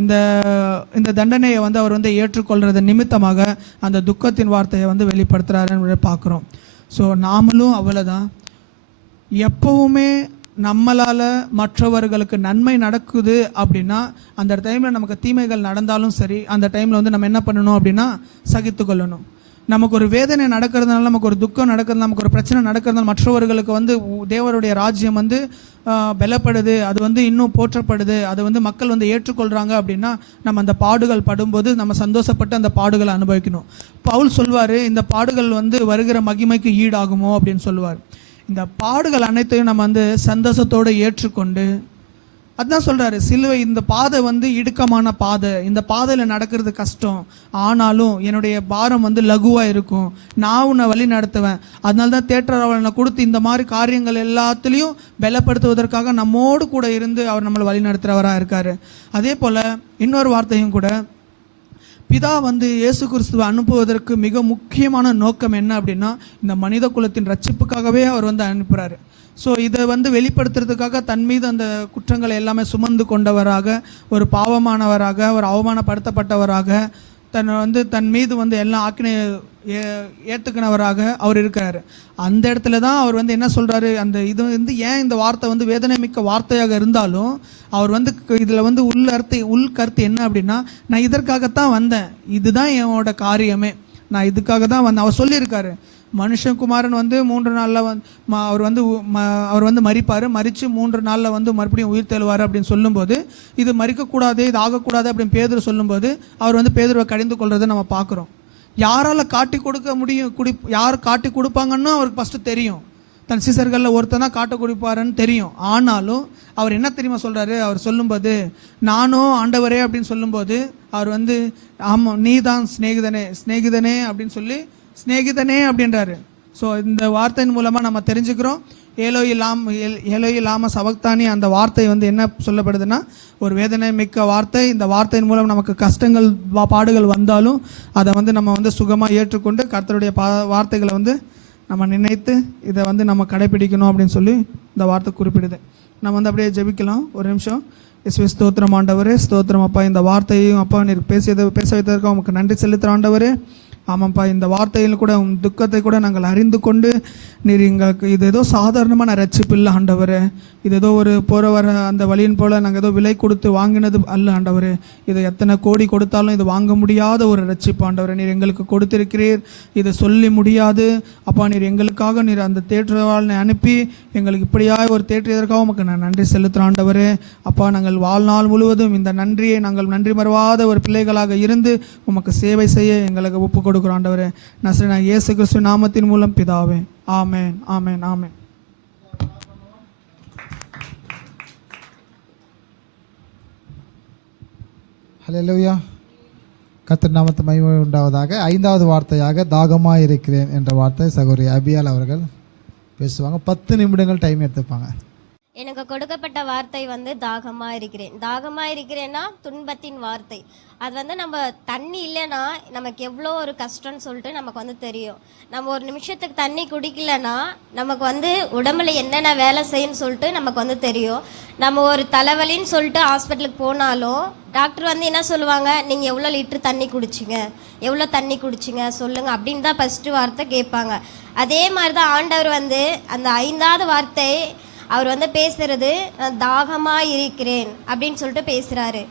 இந்த தண்டனையை வந்து அவர் வந்து ஏற்றுக்கொள்கிறது நிமித்தமாக அந்த துக்கத்தின் வார்த்தையை வந்து வெளிப்படுத்துகிறாருன்னு பார்க்குறோம். ஸோ நாமளும் அவ்வளோதான், எப்பவுமே நம்மளால் மற்றவர்களுக்கு நன்மை நடக்குது அப்படின்னா அந்த டைமில் நமக்கு தீமைகள் நடந்தாலும் சரி, அந்த டைமில் வந்து நம்ம என்ன பண்ணணும் அப்படின்னா சகித்து கொள்ளணும். நமக்கு ஒரு வேதனை நடக்கிறதுனால, நமக்கு ஒரு துக்கம் நடக்கிறதுனால, நமக்கு ஒரு பிரச்சனை நடக்கிறதுனால மற்றவர்களுக்கு வந்து தேவருடைய ராஜ்யம் வந்து பலப்படுது, அது வந்து இன்னும் போற்றப்படுது, அது வந்து மக்கள் வந்து ஏற்றுக்கொள்கிறாங்க அப்படின்னா நம்ம அந்த பாடுகள் படும்போது நம்ம சந்தோஷப்பட்டு அந்த பாடுகளை அனுபவிக்கணும். பவுல் சொல்வார், இந்த பாடுகள் வந்து வருகிற மகிமைக்கு ஈடாகுமோ அப்படின்னு சொல்லுவார். இந்த பாடுகள் அனைத்தையும் நம்ம வந்து சந்தோஷத்தோடு ஏற்றுக்கொண்டு, அதுதான் சொல்கிறாரு, சிலுவை இந்த பாதை வந்து இடுக்கமான பாதை, இந்த பாதையில் நடக்கிறது கஷ்டம், ஆனாலும் என்னுடைய பாரம் வந்து லகுவாக இருக்கும், நான் உன்னை வழி நடத்துவேன், அதனால தான் தேட்டர் அவளை கொடுத்து இந்த மாதிரி காரியங்கள் எல்லாத்துலேயும் பலப்படுத்துவதற்காக நம்மோடு கூட இருந்து அவர் நம்மளை வழி நடத்துகிறவராக இருக்கார். அதே போல் இன்னொரு வார்த்தையும் கூட, பிதா வந்து இயேசு கிறிஸ்துவை அனுப்புவதற்கு மிக முக்கியமான நோக்கம் என்ன அப்படின்னா இந்த மனித குலத்தின் ரட்சிப்புக்காகவே அவர் வந்து அனுப்புகிறாரு. ஸோ இதை வந்து வெளிப்படுத்துறதுக்காக தன் மீது அந்த குற்றங்களை எல்லாமே சுமந்து கொண்டவராக, ஒரு பாவமானவராக, ஒரு அவமானப்படுத்தப்பட்டவராக, தன் மீது எல்லாம் ஆக்கினை ஏற்றுக்கினவராக அவர் இருக்கிறாரு. அந்த இடத்துல தான் அவர் என்ன சொல்கிறாரு, அந்த இது ஏன் இந்த வார்த்தை வேதனை மிக்க வார்த்தையாக இருந்தாலும் அவர் இதில் உள் கருத்து என்ன அப்படின்னா, நான் இதற்காகத்தான் வந்தேன், இதுதான் என்னோட காரியமே, நான் இதுக்காக தான் வந்தேன். அவர் சொல்லியிருக்காரு, மனுஷகுமாரன் 3 நாளில் அவர் மரிப்பார், மரித்து 3 நாளில் மறுபடியும் உயிர் தெழுவார் அப்படின்னு சொல்லும்போது, இது மறிக்கக்கூடாது, இது ஆகக்கூடாது அப்படின்னு பேதுரு சொல்லும்போது அவர் பேதுருவை கடிந்து கொள்றதை நம்ம பார்க்குறோம். யாரால் காட்டி கொடுக்க முடியும், யார் காட்டி கொடுப்பாங்கன்னு அவருக்கு ஃபஸ்ட்டு தெரியும். தன் சீசர்களில் ஒருத்தன் தான் காட்ட கொடுப்பாருன்னு தெரியும். ஆனாலும் அவர் என்ன தெரியுமா சொல்கிறாரு, அவர் சொல்லும்போது நானும் ஆண்டவரே அப்படின்னு சொல்லும்போது அவர் ஆமாம் நீ தான் ஸ்நேகிதனே அப்படின்னு சொல்லி ஸ்நேகிதனே அப்படின்றாரு. ஸோ இந்த வார்த்தையின் மூலமாக நம்ம தெரிஞ்சுக்கிறோம், ஏலோயி லாம சபக்தானி அந்த வார்த்தை என்ன சொல்லப்படுதுன்னா, ஒரு வேதனை மிக்க வார்த்தை. இந்த வார்த்தையின் மூலம் நமக்கு கஷ்டங்கள் பாடுகள் வந்தாலும் அதை நம்ம சுகமாக ஏற்றுக்கொண்டு கர்த்தருடைய வார்த்தைகளை நம்ம நினைத்து இதை நம்ம கடைப்பிடிக்கணும் அப்படின்னு சொல்லி இந்த வார்த்தை குறிப்பிடுது. நம்ம அப்படியே ஜெபிக்கலாம் ஒரு நிமிஷம். இயேசுவே ஸ்தோத்திரம் ஆண்டவரே, ஸ்தோத்திரம் அப்பா, இந்த வார்த்தையும் அப்பா நீர் பேச வைத்ததற்கு உங்களுக்கு நன்றி செலுத்துகிற ஆண்டவரே. ஆமாம்ப்பா, இந்த வார்த்தையில் கூட துக்கத்தை கூட நாங்கள் அறிந்து கொண்டு நீர் எங்களுக்கு இது ஏதோ சாதாரணமான ரட்சிப்பு இல்லை ஆண்டவரே, இது ஏதோ ஒரு போகிற வர அந்த வழியின் போல் நாங்கள் ஏதோ விலை கொடுத்து வாங்கினது அல்ல ஆண்டவரே, இது எத்தனை கோடி கொடுத்தாலும் இது வாங்க முடியாத ஒரு ரட்சிப்பு ஆண்டவரே நீர் எங்களுக்கு கொடுத்திருக்கிறீர். இதை சொல்லி முடியாது அப்பா, நீர் எங்களுக்காக நீர் அந்த தேற்றவாளனை அனுப்பி எங்களுக்கு இப்படியாக ஒரு தேற்றியதற்காக உமக்கு நான் நன்றி செலுத்துகிறேன் ஆண்டவரே. அப்பா, நாங்கள் வாழ்நாள் முழுவதும் இந்த நன்றியை நாங்கள் நன்றி மறவாத ஒரு பிள்ளைகளாக இருந்து உமக்கு சேவை செய்ய எங்களுக்கு ஒப்பு கொடுக்குறோம் ஆண்டவரே. நசரேயனாகிய இயேசு கிறிஸ்து நாமத்தின் மூலம் பிதாவே, ஆமென், ஆமென், ஆமென். ஹல்லேலூயா. கர்த்தர் நாமத்து மகிமை உண்டாவதாக. 5வது வார்த்தையாக தாகமாக இருக்கிறேன் என்ற வார்த்தை சகோதரி அபியால் அவர்கள் பேசுவாங்க. 10 நிமிடங்கள் டைம் எடுத்துப்பாங்க. எனக்கு கொடுக்கப்பட்ட வார்த்தை தாகமாக இருக்கிறேன். தாகமாக இருக்கிறேன்னா துன்பத்தின் வார்த்தை. அது நம்ம தண்ணி இல்லைன்னா நமக்கு எவ்வளோ ஒரு கஷ்டம்னு சொல்லிட்டு நமக்கு தெரியும். நம்ம ஒரு நிமிஷத்துக்கு தண்ணி குடிக்கலன்னா நமக்கு உடம்புல என்னென்ன வேலை செய்யணும்னு சொல்லிட்டு நமக்கு தெரியும். நம்ம ஒரு தலைவலின்னு சொல்லிட்டு ஹாஸ்பிட்டலுக்கு போனாலும் டாக்டர் என்ன சொல்லுவாங்க, நீங்கள் எவ்வளோ லிட்டர் தண்ணி குடிச்சிங்க, எவ்வளோ தண்ணி குடிச்சிங்க சொல்லுங்கள் அப்படின்னு தான் ஃபஸ்ட்டு வார்த்தை கேட்பாங்க. அதே மாதிரி தான் ஆண்டவர் அந்த 5வது வார்த்தை அவர் பேசுகிறது தாகமாக இருக்கிறேன் அப்படின்னு சொல்லிட்டு பேசுகிறாரு.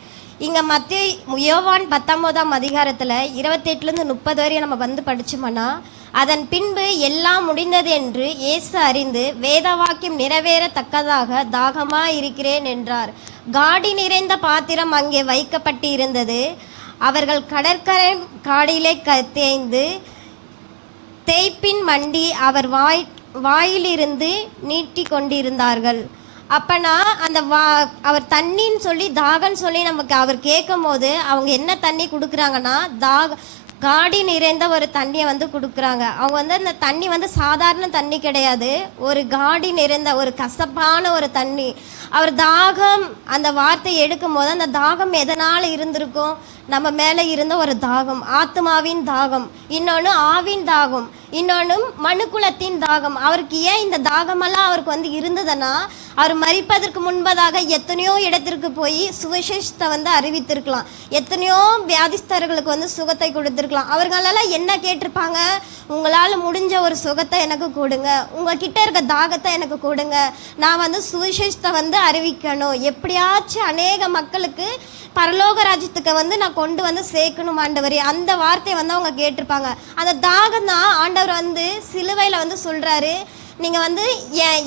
இங்கே யோவான் 19ஆம் அதிகாரத்தில் 28-30 வரையும் நம்ம படித்தோம்னா, அதன் பின்பு எல்லாம் முடிந்தது என்று இயேசு அறிந்து வேத வாக்கியம் நிறைவேறத்தக்கதாக தாகமாக இருக்கிறேன் என்றார். காடி நிறைந்த பாத்திரம் அங்கே வைக்கப்பட்டு இருந்தது. அவர்கள் கடற்கரை காடியிலே தேய்ந்து தேய்ப்பின் மண்டி அவர் வாயிலிருந்து நீட்டி கொண்டிருந்தார்கள். அப்போனா அந்த அவர் தண்ணின்னு சொல்லி தாகன்னு சொல்லி நமக்கு அவர் கேட்கும் போது அவங்க என்ன தண்ணி கொடுக்குறாங்கன்னா, காடி நிறைந்த ஒரு தண்ணியை கொடுக்குறாங்க. அவங்க அந்த தண்ணி சாதாரண தண்ணி கிடையாது, ஒரு காடி நிறைந்த ஒரு கசப்பான ஒரு தண்ணி. அவர் தாகம் அந்த வார்த்தை எடுக்கும் போது அந்த தாகம் எதனால் இருந்திருக்கும், நம்ம மேலே இருந்த ஒரு தாகம், ஆத்மாவின் தாகம், இன்னொன்று ஆவின் தாகம், இன்னொன்று மனுக்குலத்தின் தாகம். அவருக்கு ஏன் இந்த தாகமெல்லாம் அவருக்கு இருந்ததுன்னா, அவர் மரிப்பதற்கு முன்பதாக எத்தனையோ இடத்திற்கு போய் சுவிசேஷத்தை அறிவித்திருக்கலாம், எத்தனையோ வியாதிஸ்தர்களுக்கு சுகத்தை கொடுத்துருக்கலாம். அவர்களெல்லாம் என்ன கேட்டிருப்பாங்க, உங்களால் முடிஞ்ச ஒரு சுகத்தை எனக்கு கொடுங்க, உங்ககிட்ட இருக்க தாகத்தை எனக்கு கொடுங்க, நான் சுவிசேஷத்தை அறிவிக்கணும், எப்படியாச்சும் அநேக மக்களுக்கு பரலோக ராஜ்யத்துக்கு நான் கொண்டு சேர்க்கணும் ஆண்டவரே, அந்த வார்த்தையை அவங்க கேட்டிருப்பாங்க. அந்த தாகம் தான் ஆண்டவர் சிலுவையில் சொல்கிறாரு, நீங்கள்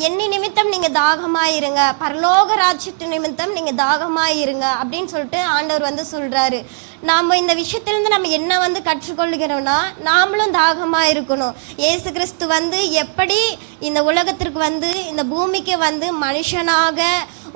எண்ணி நிமித்தம் நீங்கள் தாகமாக இருங்க, பரலோக ராஜ்யத்து நிமித்தம் நீங்கள் தாகமாக இருங்க அப்படின்னு சொல்லிட்டு ஆண்டவர் சொல்கிறாரு. நாம் இந்த விஷயத்திலேருந்து நம்ம என்ன கற்றுக்கொள்கிறோம்னா, நாமளும் தாகமாக இருக்கணும். இயேசு கிறிஸ்து எப்படி இந்த உலகத்திற்கு இந்த பூமிக்கு மனுஷனாக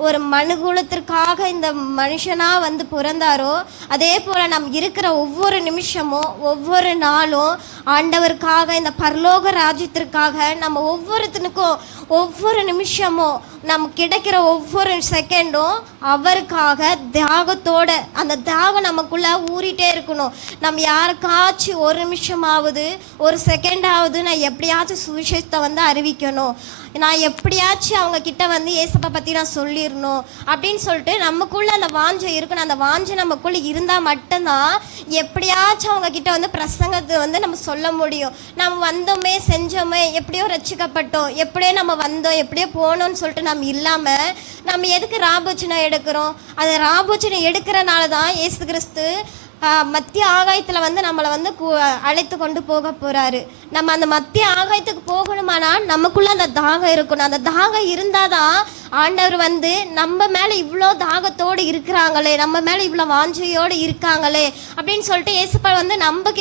ஒரு மனுகுலத்திற்காக இந்த மனுஷனாக பிறந்தாரோ, அதே போல் நம்ம இருக்கிற ஒவ்வொரு நிமிஷமும் ஒவ்வொரு நாளும் ஆண்டவருக்காக இந்த பரலோக ராஜ்யத்திற்காக நம்ம ஒவ்வொருத்தனுக்கும் ஒவ்வொரு நிமிஷமும் நமக்கு கிடைக்கிற ஒவ்வொரு செகண்டும் அவருக்காக தியாகத்தோட அந்த தியாகம் நமக்குள்ள ஊறிட்டே இருக்கணும். நம்ம யாருக்காச்சும் ஒரு நிமிஷமாவது ஒரு செகண்டாவது நான் எப்படியாச்சும் சுவிசேஷத்தை வந்து அறிவிக்கணும், நான் எப்படியாச்சும் அவங்க கிட்ட வந்து ஏசப்பா பற்றி நான் சொல்லிடணும் அப்படின்னு சொல்லிட்டு நமக்குள்ளே அந்த வாஞ்சை இருக்கணும். அந்த வாஞ்சை நமக்குள்ளே இருந்தால் மட்டும்தான் எப்படியாச்சும் அவங்க கிட்ட வந்து பிரசங்கத்தை வந்து நம்ம சொல்ல முடியும். நம்ம வந்தோமே செஞ்சோமே எப்படியோ ரசிக்கப்பட்டோம், எப்படியோ நம்ம வந்தோம் எப்படியோ போனோம்னு சொல்லிட்டு நம்ம இல்லாமல் நம்ம எதுக்கு ராபோச்சனை எடுக்கிறோம்? அந்த ராபோச்சனை எடுக்கிறனால தான் இயேசு கிறிஸ்து மத்திய ஆகாயத்தில் வந்து நம்மளை வந்து அழைத்து கொண்டு போக போகிறாரு. நம்ம அந்த மத்திய ஆகாயத்துக்கு போகணுமானால் நமக்குள்ளே அந்த தாகம் இருக்கணும். அந்த தாகம் இருந்தால் தான் ஆண்டவர் வந்து நம்ம மேலே இவ்வளோ தாகத்தோடு இருக்கிறாங்களே, நம்ம மேலே இவ்வளோ வாஞ்சையோடு இருக்காங்களே அப்படின்னு சொல்லிட்டு ஏசப்பா வந்து நம்ம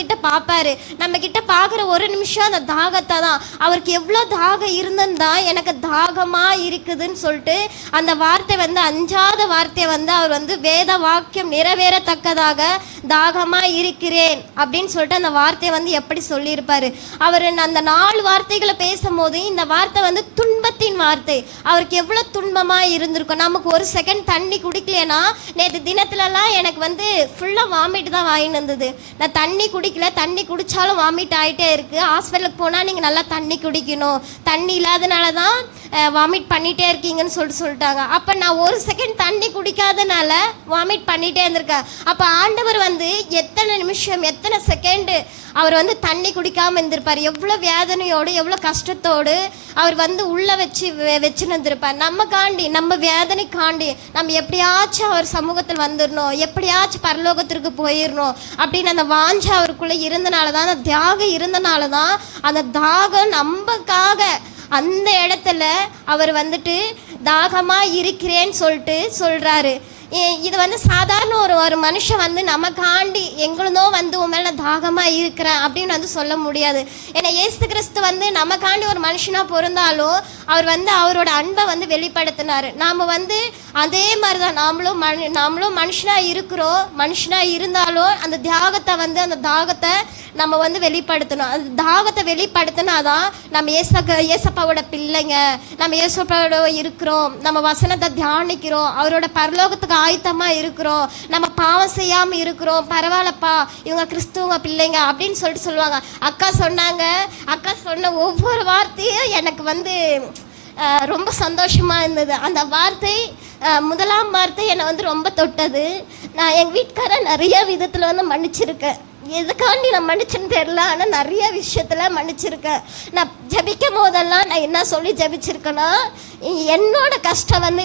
கிட்ட பார்ப்பாரு. நம்ம கிட்ட பார்க்குற ஒரு நிமிஷம் அந்த தாகத்தை தான், அவருக்கு எவ்வளோ தாகம் இருந்ததுன்னா எனக்கு தாகமாக இருக்குதுன்னு சொல்லிட்டு அந்த வார்த்தை வந்து அஞ்சாத வார்த்தையை வந்து அவர் வந்து வேத வாக்கியம் நிறைவேறத்தக்கதாக தாகமாக இருக்கிறேன் அப்படின்னு சொல்லிட்டு அந்த வார்த்தையை வந்து எப்படி சொல்லியிருப்பாரு. அவர் அந்த 4 வார்த்தைகளை பேசும்போது இந்த வார்த்தை வந்து துன்பத்தின் வார்த்தை. அவருக்கு எவ்வளோ துன்பமாக இருந்திருக்கும். நமக்கு ஒரு செகண்ட் தண்ணி குடிக்கலனா, நேற்று தினத்துலலாம் எனக்கு வந்து ஃபுல்லாக வாமிட் தான் வாங்கிட்டு வந்தது. நான் தண்ணி குடிக்கல, தண்ணி குடித்தாலும் வாமிட் ஆகிட்டே இருக்குது. ஹாஸ்பிட்டலுக்கு போனால் நீங்கள் நல்லா தண்ணி குடிக்கணும், தண்ணி இல்லாதனால தான் வாமிட் பண்ணிகிட்டே இருக்கீங்கன்னு சொல்லிட்டாங்க. அப்போ நான் ஒரு செகண்ட் தண்ணி குடிக்காதனால வாமிட் பண்ணிகிட்டே இருந்திருக்கேன். அப்போ ஆண்டவர் வந்து எத்தனை நிமிஷம் எத்தனை செகண்டு அவர் வந்து தண்ணி குடிக்காமல் இருந்திருப்பார். எவ்வளோ வேதனையோடு எவ்வளோ கஷ்டத்தோடு அவர் வந்து உள்ளே வச்சுன்னு இருந்திருப்பார். நம்ம வேதனை காண்டி நம்ம எப்படியாச்சும் அவர் சமூகத்தில் வந்துடணும், எப்படியாச்சும் பரலோகத்திற்கு போயிடணும் அப்படின்னு அந்த வாஞ்சை அவருக்குள்ளே இருந்தனால தான், அந்த தியாகம் இருந்தனால தான் அந்த தாகம் நமக்காக அந்த இடத்துல அவர் வந்துட்டு தாகமாக இருக்கிறேன்னு சொல்லிட்டு சொல்கிறாரு. இது வந்து சாதாரண ஒரு மனுஷன் வந்து நமக்காண்டி எங்களுதோ வந்து உன் மேலே தாகமாக இருக்கிறேன் அப்படின்னு வந்து சொல்ல முடியாது. ஏன்னா இயேசு கிறிஸ்து வந்து நமக்காண்டி ஒரு மனுஷனாக பிறந்தாலும் அவர் வந்து அவரோட அன்பை வந்து வெளிப்படுத்தினார். நாம் வந்து அதே மாதிரி தான் நாமளும் மனுஷனாக இருக்கிறோம். மனுஷனாக இருந்தாலும் அந்த தாகத்தை நம்ம வந்து வெளிப்படுத்தணும். அந்த தாகத்தை வெளிப்படுத்தினாதான் நம்ம ஏசப்பாவோட பிள்ளைங்க, நம்ம ஏசப்பாவோட இருக்கிறோம், நம்ம வசனத்தை தியானிக்கிறோம், அவரோட பரலோகத்துக்கு ஆயத்தமாக இருக்கிறோம், நம்ம பாவம் செய்யாமல் இருக்கிறோம், பரவாயில்லப்பா இவங்க கிறிஸ்துவங்க பிள்ளைங்க அப்படின்னு சொல்லுவாங்க. அக்கா சொன்ன ஒவ்வொரு வார்த்தையும் எனக்கு வந்து ரொம்ப சந்தோஷமாக இருந்தது. அந்த வார்த்தை முதலாம் வார்த்தை என்னை வந்து ரொம்ப தொட்டது. நான் எங்கள் வீட்டுக்காரன் நிறைய விதத்தில் வந்து மன்னிச்சிருக்கேன். எதுக்காண்டி நான் மன்னிச்சுன்னு தெரில, ஆனால் நிறைய விஷயத்தில் மன்னிச்சிருக்கேன். நான் ஜபிக்கும் போதெல்லாம் நான் என்ன சொல்லி ஜபிச்சிருக்கேன்னா, என்னோட கஷ்டம் வந்து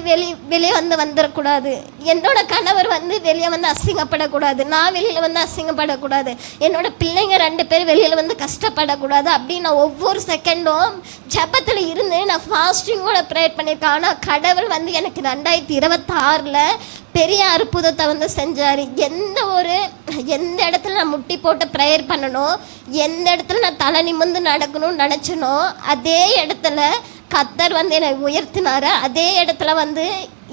வெளியே வந்துடக்கூடாது, என்னோட கணவர் வந்து வெளியே வந்து அசிங்கப்படக்கூடாது, நான் வெளியில் வந்து அசிங்கப்படக்கூடாது, என்னோட பிள்ளைங்க 2 பேர் வெளியில் வந்து கஷ்டப்படக்கூடாது அப்படின்னு நான் ஒவ்வொரு செகண்டும் ஜபத்தில் இருந்து நான் ஃபாஸ்டிங்கோட ப்ரேயர் பண்ணியிருக்கேன். ஆனால் கடவுள் வந்து எனக்கு 2026 பெரிய அற்புதத்தை வந்து செஞ்சார். எந்த இடத்துல நான் முட்டி போட்டு ப்ரேயர் பண்ணணும், எந்த இடத்துல நான் தலை நிமிர்ந்து நடக்கணும்னு நினச்சனோ அதே இடத்துல கர்த்தர் வந்து என்னை உயர்த்தினார். அதே இடத்துல வந்து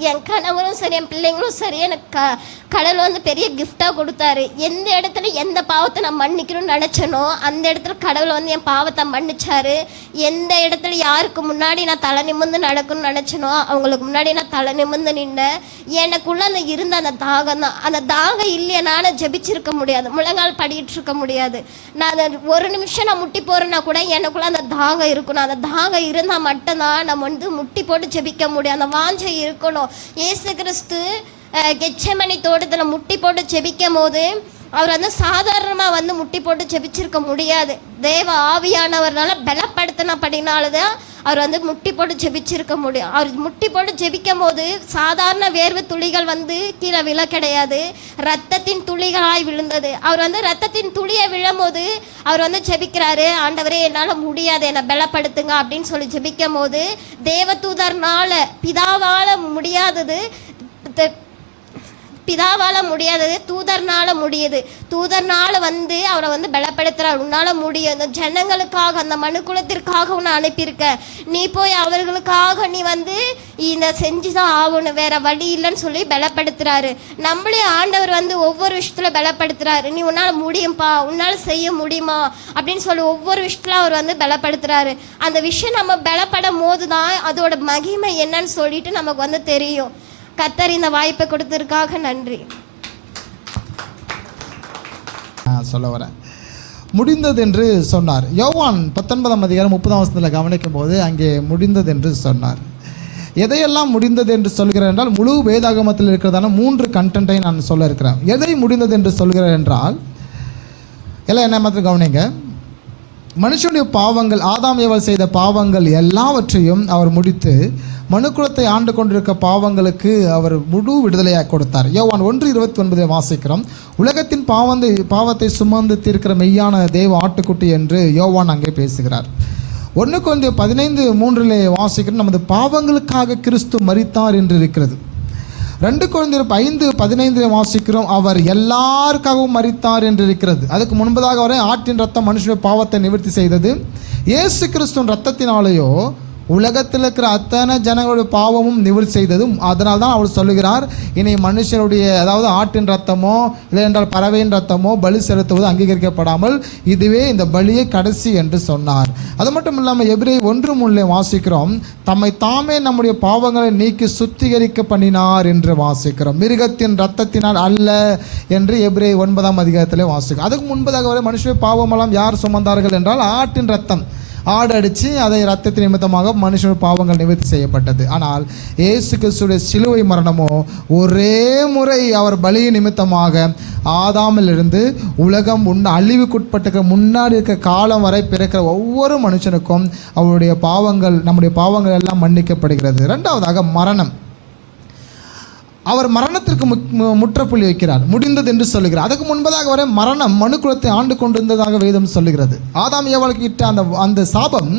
என் கணவரும் சரி என் பிள்ளைங்களும் சரி எனக்கு கடவுள் வந்து பெரிய கிஃப்டாக கொடுத்தாரு. எந்த இடத்துல எந்த பாவத்தை நான் மன்னிக்கணும்னு நினச்சனோ அந்த இடத்துல கடவுள் வந்து என் பாவத்தை மன்னிச்சாரு. எந்த இடத்துல யாருக்கு முன்னாடி நான் தலை நிமிர்ந்து நடக்கணும்னு நினச்சனோ அவங்களுக்கு முன்னாடி நான் தலை நிமிர்ந்து நின்னேன். எனக்குள்ளே இருந்த அந்த தாகம் தான். அந்த தாகம் இல்லையா நான் ஜெபிச்சிருக்க முடியாது, முழங்கால் படிக்கிட்டு இருக்க முடியாது. நான் ஒரு நிமிஷம் நான் முட்டி போகிறேன்னா கூட எனக்குள்ளே அந்த தாகம் இருக்கணும். அந்த தாகம் இருந்தால் மட்டும்தான் நம்ம வந்து முட்டி போட்டு ஜெபிக்க முடியும். அந்த வாஞ்சை இருக்கணும். இயேசு கிறிஸ்து கெத்செமனே தோட்டத்தில் முட்டி போட்டு ஜெபிக்கும் போது அவர் வந்து சாதாரணமாக வந்து முட்டி போட்டு ஜெபிச்சிருக்க முடியாது. தேவ ஆவியானவர்னால பலப்படுத்தினபடினால்தான் அவர் வந்து முட்டி போட்டு ஜெபிச்சிருக்க முடியும். அவர் முட்டி போட்டு ஜெபிக்கும் போது சாதாரண வேர்வை துளிகள் வந்து கீழே விழ கிடையாது, ரத்தத்தின் துளிகளாய் விழுந்தது. அவர் வந்து ரத்தத்தின் துளியை விழும்போது அவர் வந்து ஜெபிக்கிறாரு, ஆண்டவரே என்னால் முடியாது என்னை பலப்படுத்துங்க அப்படின்னு சொல்லி ஜெபிக்கும் போது தேவதூதர்னால பிதாவால் முடியாதது பிதாவால் முடியாதது தூதர்னால முடியுது. தூதர்னால வந்து அவரை வந்து பலப்படுத்துகிறார். உன்னால் முடியும், இந்த ஜனங்களுக்காக அந்த மனுக்குலத்திற்காக உன்னை அனுப்பியிருக்க, நீ போய் அவர்களுக்காக நீ வந்து இந்த செஞ்சு தான் ஆகணும், வேற வழி இல்லைன்னு சொல்லி பலப்படுத்துகிறாரு. நம்மளே ஆண்டவர் வந்து ஒவ்வொரு விஷயத்தில் பலப்படுத்துகிறாரு. நீ உன்னால் முடியும்ப்பா, உன்னால் செய்ய முடியுமா அப்படின்னு சொல்லி ஒவ்வொரு விஷயத்தில் அவர் வந்து பலப்படுத்துகிறாரு. அந்த விஷயம் நம்ம பலப்படும் போது தான் அதோட மகிமை என்னன்னு சொல்லிட்டு நமக்கு வந்து தெரியும். கர்த்தர் இந்த வாய்ப்பை கொடுத்ததற்காக நன்றி. சொல்ல வரேன், முடிந்தது என்று சொன்னார். யோவான் 19ஆம் அதிகாரம் 30ஆம் வசனத்தில் கவனிக்கும் போது அங்கே முடிந்தது என்று சொன்னார். எதையெல்லாம் முடிந்தது என்று சொல்கிறார் என்றால், முழு வேதாகமத்தில் இருக்கிறதான 3 கண்டென்ட்டை நான் சொல்ல இருக்கிறேன். எதை முடிந்தது என்று சொல்கிறார் என்றால், எல்லாம் என்ன மாத்திரம் கவனிங்க, மனுஷனுடைய பாவங்கள், ஆதாம் ஏவாள் செய்த பாவங்கள் எல்லாவற்றையும் அவர் முடித்து மனுக்குலத்தை ஆண்டு கொண்டிருக்க பாவங்களுக்கு அவர் முழு விடுதலையாக கொடுத்தார். யோவான் 1:29 வாசிக்கிறோம். உலகத்தின் பாவத்தை சுமந்து தீர்க்கிற மெய்யான தேவ ஆட்டுக்குட்டி என்று யோவான் அங்கே பேசுகிறார். 1 Corinthians 15:3 வாசிக்கிறோம், நமது பாவங்களுக்காக கிறிஸ்து மரித்தார் என்று இருக்கிறது. 2 Corinthians 5:15 வாசிக்கிறோம், அவர் எல்லாருக்காகவும் மரித்தார் என்று இருக்கிறது. அதுக்கு முன்பதாக வரை ஆட்டின் ரத்தம் மனுஷனுடைய பாவத்தை நிவர்த்தி செய்தது. இயேசு கிறிஸ்துவின் ரத்தத்தினாலேயோ உலகத்தில் இருக்கிற அத்தனை ஜனங்களுடைய பாவமும் நிவர்த்தி செய்ததும். அதனால் தான் அவர் சொல்லுகிறார், இனி மனுஷனுடைய, அதாவது ஆட்டின் ரத்தமோ இல்லை என்றால் பறவையின் ரத்தமோ பலி செலுத்துவது அங்கீகரிக்கப்படாமல் இதுவே இந்த பலியை கடைசி என்று சொன்னார். அது மட்டும் இல்லாமல் எபிரேயர் 1:3 வாசிக்கிறோம், தம்மை தாமே நம்முடைய பாவங்களை நீக்கி சுத்திகரிக்க பண்ணினார் என்று வாசிக்கிறோம். மிருகத்தின் ரத்தத்தினால் அல்ல என்று எபிரேயர் 9ஆம் அதிகாரத்திலே வாசிக்கிறோம். அதுக்கு முன்பதாக வரை மனுஷனுடைய பாவமெல்லாம் யார் சுமந்தார்கள் என்றால் ஆட்டின் ரத்தம், ஆடு அடித்து அதை ரத்தத்தின் நிமித்தமாக மனுஷனுடைய பாவங்கள் நிவர்த்தி செய்யப்பட்டது. ஆனால் இயேசு கிறிஸ்துடைய சிலுவை மரணமோ ஒரே முறை அவர் பலியின் நிமித்தமாக ஆதாமிலிருந்து உலகம் அழிவுக்குட்பட்டு முன்னாடி இருக்க காலம் வரை பிறக்கிற ஒவ்வொரு மனுஷனுக்கும் அவருடைய பாவங்கள், நம்முடைய பாவங்கள் எல்லாம் மன்னிக்கப்படுகிறது. 2வதாக மரணம், அவர் மரணத்திற்கு முற்றுப்புள்ளி வைக்கிறார், முடிந்தது என்று சொல்லுகிறார். அதுக்கு முன்பதாக வரை மரணம் மனுக்குலத்தை ஆண்டு கொண்டிருந்ததாக வேதம் சொல்லுகிறது. ஆதாம் ஏவாளுக்கு இட்ட அந்த சாபம்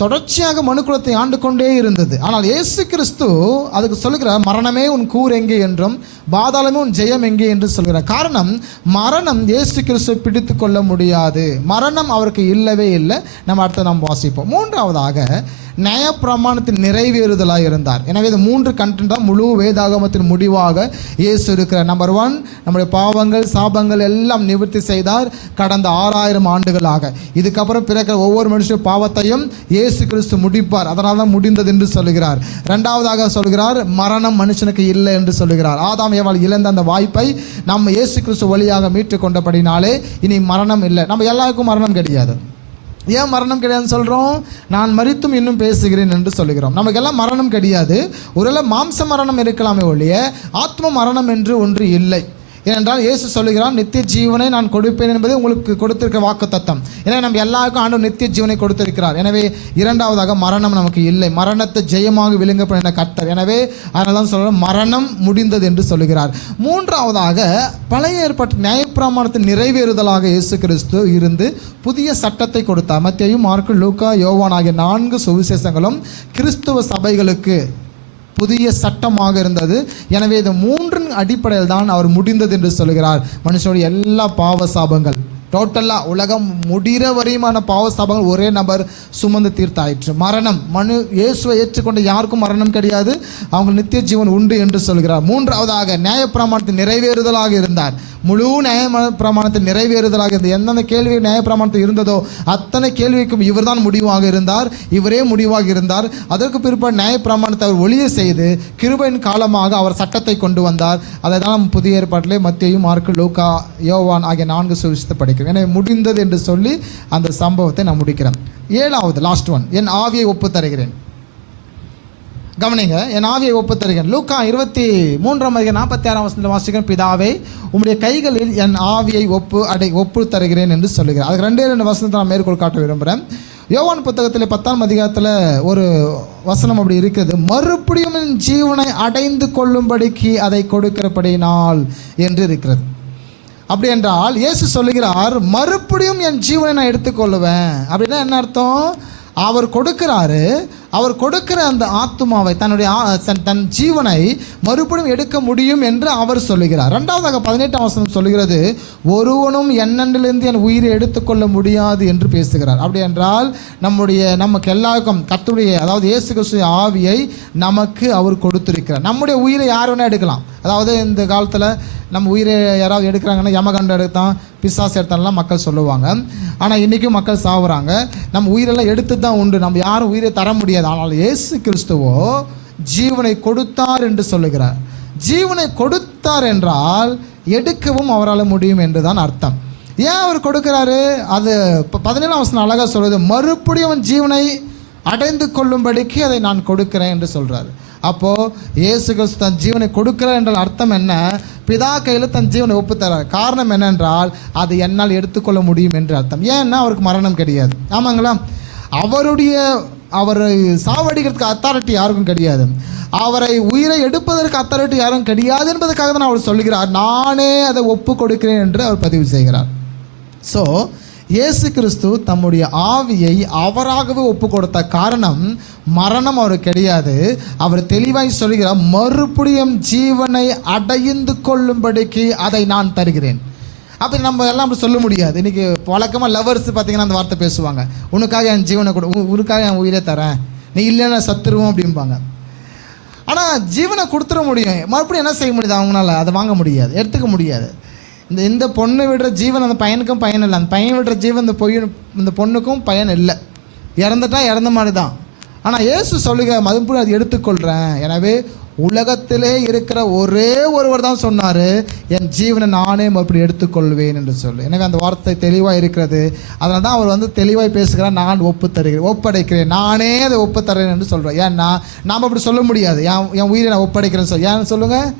தொடர்ச்சியாக மனுக்குலத்தை ஆண்டு கொண்டே இருந்தது. ஆனால் இயேசு கிறிஸ்து அதுக்கு சொல்லுகிறார், மரணமே உன் கூர் எங்கே என்றும் பாதாளமே உன் ஜெயம் எங்கே என்று சொல்கிறார். காரணம், மரணம் இயேசு கிறிஸ்துவை பிடித்து கொள்ள முடியாது, மரணம் அவருக்கு இல்லவே இல்லை. நம்ம அடுத்த நாம் வாசிப்போம். 3வதாக நியாயப்பிரமாணத்தின் நிறைவேறுதலாக இருந்தார். எனவே இது 3 கண்டென்ட் தான் முழு வேதாகமத்தின் முடிவாக இயேசு இருக்கிறார். நம்பர் 1, நம்முடைய பாவங்கள் சாபங்கள் எல்லாம் நிவர்த்தி செய்தார் கடந்த 6000 ஆண்டுகளாக. இதுக்கப்புறம் பிறகு ஒவ்வொரு மனுஷனுடைய பாவத்தையும் இயேசு கிறிஸ்து முடிப்பார், அதனால் தான் முடிந்தது என்று சொல்லுகிறார். 2வதாக சொல்கிறார், மரணம் மனுஷனுக்கு இல்லை என்று சொல்லுகிறார். ஆதாம் ஏவாள் இழந்த அந்த வாய்ப்பை நம்ம இயேசு கிறிஸ்து வழியாக மீட்டு கொண்டபடினாலே இனி மரணம் இல்லை. நம்ம எல்லாருக்கும் மரணம் கிடையாது. ஏன் மரணம் கிடையாதுன்னு சொல்கிறோம்? நான் மரித்தும் இன்னும் பேசுகிறேன் என்று சொல்லுகிறோம். நமக்கெல்லாம் மரணம் கிடையாது. ஒருவேளை மாம்ச மரணம் இருக்கலாமே ஒழிய ஆத்ம மரணம் என்று ஒன்று இல்லை. ஏனென்றால் இயேசு சொல்லுகிறான், நித்திய ஜீவனை நான் கொடுப்பேன் என்பது உங்களுக்கு கொடுத்திருக்க வாக்குத்தத்தம். எனவே நம்ம எல்லாருக்கும் ஆண்டவர் நித்திய ஜீவனை கொடுத்திருக்கிறார். எனவே 2வதாக மரணம் நமக்கு இல்லை, மரணத்தை ஜெயமாக விழுங்க பண்ணின கர்த்தர். எனவே அதனால தான் சொல்கிறோம், மரணம் முடிந்தது என்று சொல்லுகிறார். 3வதாக பழைய ஏற்பாட்டு நியாயப்பிரமாணத்தின் நிறைவேறுதலாக இயேசு கிறிஸ்து இருந்து புதிய சட்டத்தை கொடுத்தார். மத்தேயு, மார்க்கு, லூக்கா, யோவான் ஆகிய 4 சுவிசேஷங்களும் கிறிஸ்துவ சபைகளுக்கு புதிய சட்டமாக இருந்தது. எனவே இது 3 அடிப்படையில் தான் அவர் முடிந்தது என்று சொல்கிறார். மனுஷனுடைய எல்லா பாவ சாபங்கள் டோட்டலாக உலகம் முடிகிற வரையுமான பாவ சாபங்கள் ஒரே நபர் சுமந்து தீர்த்தாயிற்று. மரணம், இயேசுவை ஏற்றுக்கொண்ட யாருக்கும் மரணம் கிடையாது, அவங்க நித்திய ஜீவன் உண்டு என்று சொல்கிறார். 3வதாக நியாயப்பிரமாணத்தின் நிறைவேறுதலாக இருந்தார். முழு நியாயப்பிரமாணத்தின் நிறைவேறுதலாக இருந்தது. எந்தெந்த கேள்வி நியாயப்பிரமாணத்தில் இருந்ததோ அத்தனை கேள்விக்கும் இவர் தான் முடிவாக இருந்தார், இவரே முடிவாக இருந்தார். அதற்கு பிற்பாடு நியாயப்பிரமாணத்தை அவர் ஒளிய செய்து கிருபையின் காலமாக அவர் சட்டத்தை கொண்டு வந்தார். அதை தான் புதிய ஏற்பாட்டிலே மத்தேயு, மார்க்கு, லூக்கா, யோவான் ஆகிய 4 சுவிசேஷத்தை படிக்கிறோம். எனவே முடிந்தது என்று சொல்லி அந்த சம்பவத்தை நான் முடிக்கிறேன். 7வது லாஸ்ட் ஒன், என் ஆவியை ஒப்பு தருகிறேன். கவனிங்க, என் ஆவியை ஒப்பு தருகிறேன். லூக்கா 23:46 வாசிக்கிறேன், பிதாவே உம்முடைய கைகளில் என் ஆவியை ஒப்பு தருகிறேன் என்று சொல்லுகிறேன். அதுக்கு 2 வசனத்தை நான் மேற்கோள் காட்ட விரும்புகிறேன். யோவான் புத்தகத்தில் 10ஆம் அதிகாரத்தில் ஒரு வசனம் அப்படி இருக்குது, மறுபடியும் என் ஜீவனை அடைந்து கொள்ளும்படிக்கு அதை கொடுக்கிறபடினால் என்று இருக்கிறது. அப்படி என்றால் இயேசு சொல்லுகிறார், மறுபடியும் என் ஜீவனை நான் எடுத்துக்கொள்ளுவேன். அப்படின்னா என்ன அர்த்தம்? அவர் கொடுக்கிறாரு, அவர் கொடுக்கிற அந்த ஆத்துமாவை தன் ஜீவனை மறுபடியும் எடுக்க முடியும் என்று அவர் சொல்லுகிறார். 2வது 18ஆம் வசனம் சொல்லுகிறது, ஒருவனும் என்னிலிருந்து என் உயிரை எடுத்துக்கொள்ள முடியாது என்று பேசுகிறார். அப்படி என்றால் நமக்கு எல்லாருக்கும் கர்த்தருடைய, அதாவது இயேசு கிறிஸ்துவின் ஆவியை நமக்கு அவர் கொடுத்திருக்கிறார். நம்முடைய உயிரை யார் வேணால் எடுக்கலாம். அதாவது இந்த காலத்தில் நம்ம உயிரை யாராவது எடுக்கிறாங்கன்னா யமகண்டம் எடுத்தான், பிசாசு எடுத்தான்லாம் மக்கள் சொல்லுவாங்க. ஆனால் இன்றைக்கும் மக்கள் சாவுறாங்க. நம்ம உயிரெல்லாம் எடுத்து தான் உண்டு, நம்ம யாரும் உயிரை தர முடியாது. ஆனால் இயேசு கிறிஸ்துவோ ஜீவனை கொடுத்தார் என்று சொல்லுகிறார். ஜீவனை கொடுத்தார் என்றால் எடுக்கவும் அவரால் முடியும் என்று தான் அர்த்தம். ஏன் அவர் கொடுக்குறாரு? அது 17ஆம் வசனம் அழகாக சொல்வது, மறுபடியும் ஜீவனை அடைந்து கொள்ளும்படிக்கு அதை நான் கொடுக்கிறேன் என்று சொல்கிறார். அப்போது இயேசு கிறிஸ்து தன் ஜீவனை கொடுக்கிறார் என்றால் அர்த்தம் என்ன? பிதா கையில் தன் ஜீவனை ஒப்புத்தரார். காரணம் என்னென்றால் அது என்னால் எடுத்துக்கொள்ள முடியும் என்று அர்த்தம். ஏன்னா அவருக்கு மரணம் கிடையாது. ஆமாங்களா? அவரை சாவடிக்கிறதுக்கு அத்தாரிட்டி யாருக்கும் கிடையாது. அவரை உயிரை எடுப்பதற்கு அத்தாரிட்டி யாரும் கிடையாது என்பதற்காக தான் அவர் சொல்லுகிறார், நானே அதை ஒப்பு கொடுக்கிறேன் என்று அவர் பதிவு செய்கிறார். ஸோ இயேசு கிறிஸ்து தம்முடைய ஆவியை அவராகவே ஒப்பு கொடுத்த காரணம் மரணம் அவருக்கு கிடையாது. அவர் தெளிவாய் சொல்கிறார், மறுபடியும் ஜீவனை அடைந்து கொள்ளும்படிக்கு அதை நான் தருகிறேன். அப்படி நம்ம எல்லாம் அப்படி சொல்ல முடியாது. இன்றைக்கி வழக்கமாக லவர்ஸ் பார்த்திங்கன்னா அந்த வார்த்தை பேசுவாங்க, உனக்காக என் ஜீவனை உனக்காக என் உயிரை தரேன், நீ இல்லைன்னா சத்துருவோம் அப்படிம்பாங்க. ஆனால் ஜீவனை கொடுத்துட முடியும், மறுபடியும் என்ன செய்ய முடியுது? அவங்களால அதை வாங்க முடியாது, எடுத்துக்க முடியாது. இந்த பொண்ணு விடுற ஜீவன் அந்த பையனுக்கும் பயன் இல்லை, அந்த பையன் விடுற ஜீவன் இந்த பொண்ணுக்கும் பயன் இல்லை. இறந்துட்டா இறந்த மாதிரி தான். ஆனால் இயேசு சொல்லுகிற மறுபடியும் அது எடுத்துக்கொள்கிறேன். எனவே உலகத்திலே இருக்கிற ஒரே ஒருவர் தான் சொன்னார், என் ஜீவனை நானே மறுபடியும் எடுத்துக்கொள்வேன் என்று சொல்லு. எனவே அந்த வார்த்தை தெளிவாக இருக்கிறது. அதனால தான் அவர் தெளிவாக பேசுகிறார், நான் ஒப்படைக்கிறேன், நானே அதை ஒப்புத்தரேன் என்று சொல்கிறேன். ஏன்னா நாம் அப்படி சொல்ல முடியாது, என் உயிரை நான் ஒப்படைக்கிறேன்னு சொல்லி. ஏன்னு சொல்லுங்கள்?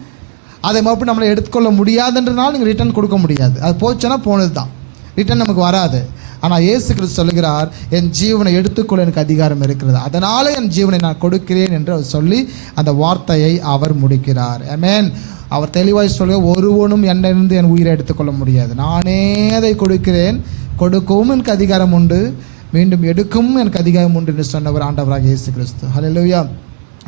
அதை மறுபடியும் நம்மளை எடுத்துக்கொள்ள முடியாதுன்றனால நீங்கள் ரிட்டர்ன் கொடுக்க முடியாது. அது போச்சுன்னா போனது தான், ரிட்டர்ன் நமக்கு வராது. ஆனால் இயேசு கிறிஸ்து சொல்லுகிறார், என் ஜீவனை எடுத்துக்கொள்ள எனக்கு அதிகாரம் இருக்கிறது, அதனால் என் ஜீவனை நான் கொடுக்கிறேன் என்று அவர் சொல்லி அந்த வார்த்தையை அவர் முடிக்கிறார். ஆமென். அவர் தெளிவாய் சொல்ல, ஒருவனும் என்னிலிருந்து என் உயிரை எடுத்துக்கொள்ள முடியாது, நானே அதை கொடுக்கிறேன், கொடுக்கவும் எனக்கு அதிகாரம் உண்டு, மீண்டும் எடுக்கவும் எனக்கு அதிகாரம் உண்டு என்று சொன்னவர் ஆண்டவராக இயேசு கிறிஸ்து. ஹல்லேலூயா.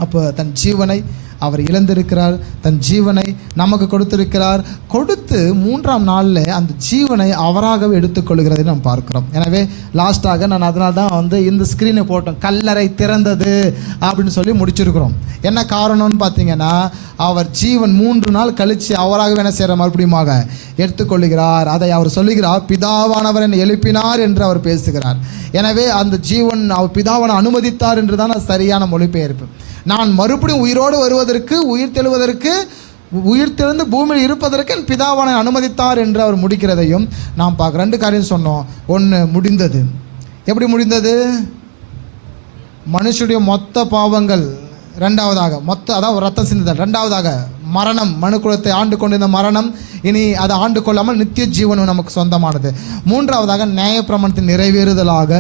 அப்போ தன் ஜீவனை அவர் இழந்திருக்கிறார், தன் ஜீவனை நமக்கு கொடுத்திருக்கிறார். கொடுத்து 3ஆம் நாளில் அந்த ஜீவனை அவராகவே எடுத்துக்கொள்கிறதை நாம் பார்க்கிறோம். எனவே லாஸ்ட்டாக நான் அதனால தான் இந்த ஸ்க்ரீனை போட்டோம், கல்லறை திறந்தது அப்படின்னு சொல்லி முடிச்சிருக்கிறோம். என்ன காரணம்னு பார்த்தீங்கன்னா, அவர் ஜீவன் 3 நாள் கழித்து அவராகவே என்ன செய்கிற மறுபடியுமாக எடுத்துக்கொள்கிறார். அதை அவர் சொல்லுகிறார், பிதாவானவர் என்னை எழுப்பினார் என்று அவர் பேசுகிறார். எனவே அந்த ஜீவன் அவர் பிதாவான அனுமதித்தார் என்று தான் அது சரியான மொழிபெயர்ப்பு. நான் மறுபடியும் உயிரோடு வருவதற்கு, உயிர் தெழுந்து பூமியில் இருப்பதற்கு என் பிதாவானை அனுமதித்தார் என்று அவர் முடிக்கிறதையும் நாம் பார்க்க 2 காரியம் சொன்னோம். ஒன்று, முடிந்தது. எப்படி முடிந்தது? மனுஷனுடைய மொத்த பாவங்கள், 2வதாக அதாவது ரத்தம் சிந்துதல், 2வதாக மரணம், மனுக்குலத்தை ஆண்டு கொண்டிருந்த மரணம் இனி அதை ஆண்டு கொள்ளாமல் நித்திய ஜீவனும் நமக்கு சொந்தமானது. 3வதாக நியாயப்பிரமாணத்தின் நிறைவேறுதலாக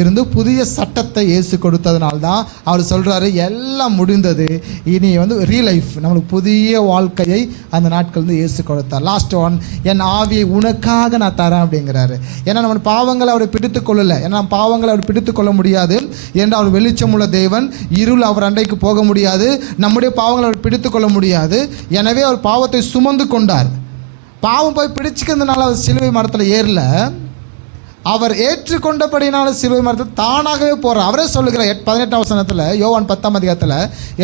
இருந்து புதிய சட்டத்தை இயேசு கொடுத்ததுனால்தான் அவர் சொல்கிறாரு, எல்லாம் முடிந்தது, இனி ரீலைஃப், நம்மளுக்கு புதிய வாழ்க்கையை அந்த நாட்கள் இயேசு கொடுத்தார். லாஸ்ட் ஒன், என் ஆவியை உனக்காக நான் தரேன் அப்படிங்கிறாரு. ஏன்னா நம்ம பாவங்களை அவரை பிடித்து கொள்ளலை, ஏன்னா பாவங்களை அவர் பிடித்து கொள்ள முடியாது என்று அவர் வெளிச்சமுள்ள தேவன், இருள் அவர் அண்டைக்கு போக முடியாது, நம்முடைய பாவங்களை அவர் பிடித்து கொள்ள முடியாது. எனவே அவர் பாவத்தை சுமந்து கொண்டார். பாவம் போய் பிடிச்சிக்கிறதுனால அவர் சிலுவை மரத்தில் ஏறல, அவர் ஏற்றுக்கொண்டபடினால சிலுவை மரத்தில் தானாகவே போகிறார். அவரே சொல்லுகிறார் 18ஆம் வசனத்தில், யோவான் 10ஆம் அதிகாரத்தில்,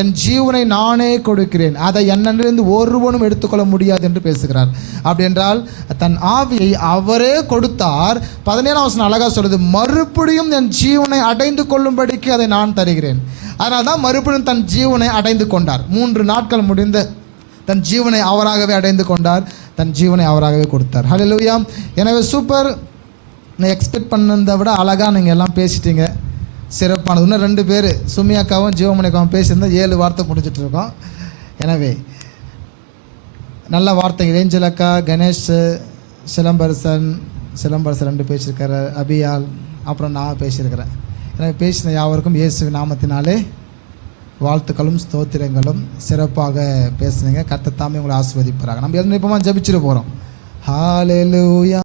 என் ஜீவனை நானே கொடுக்கிறேன், அதை என்னிலிருந்து ஒருவனும் எடுத்துக்கொள்ள முடியாது என்று பேசுகிறார். அப்படி என்றால் தன் ஆவியை அவரே கொடுத்தார். 17ஆம் வசனம் அழகாக சொல்லுது, மறுபடியும் என் ஜீவனை அடைந்து கொள்ளும்படிக்கு அதை நான் தருகிறேன். அதனால தான் மறுபடியும் தன் ஜீவனை அடைந்து கொண்டார். 3 நாட்கள் முடிந்த தன் ஜீவனை அவராகவே அடைந்து கொண்டார், தன் ஜீவனை அவராகவே கொடுத்தார். ஹல்லேலூயா. எனவே சூப்பர். நான் எக்ஸ்பெக்ட் பண்ணதை விட அழகாக நீங்கள் எல்லாம் பேசிட்டீங்க, சிறப்பானது. இன்னும் 2 பேர், சுமியாக்காவும் ஜீவமணிக்காவும் பேசியிருந்தா 7 வார்த்தை முடிச்சிட்ருக்கோம். எனவே நல்ல வார்த்தைங்க. ஏஞ்சல் அக்கா, கணேஷ், சிலம்பரசன் 2 பேசியிருக்காரு, அபியால், அப்புறம் நான் பேசியிருக்கிறேன். எனவே பேசின யாவருக்கும் இயேசுவின் நாமத்தினாலே வாழ்த்துக்களும் ஸ்தோத்திரங்களும். சிறப்பாக பேசுனீங்க. கர்த்தர் தாமே உங்களை ஆசீர்வதிப்பாராக. நம்ம எழுந்து நிற்போமா, ஜெபிச்சிட்டு போகிறோம். ஹல்லேலூயா.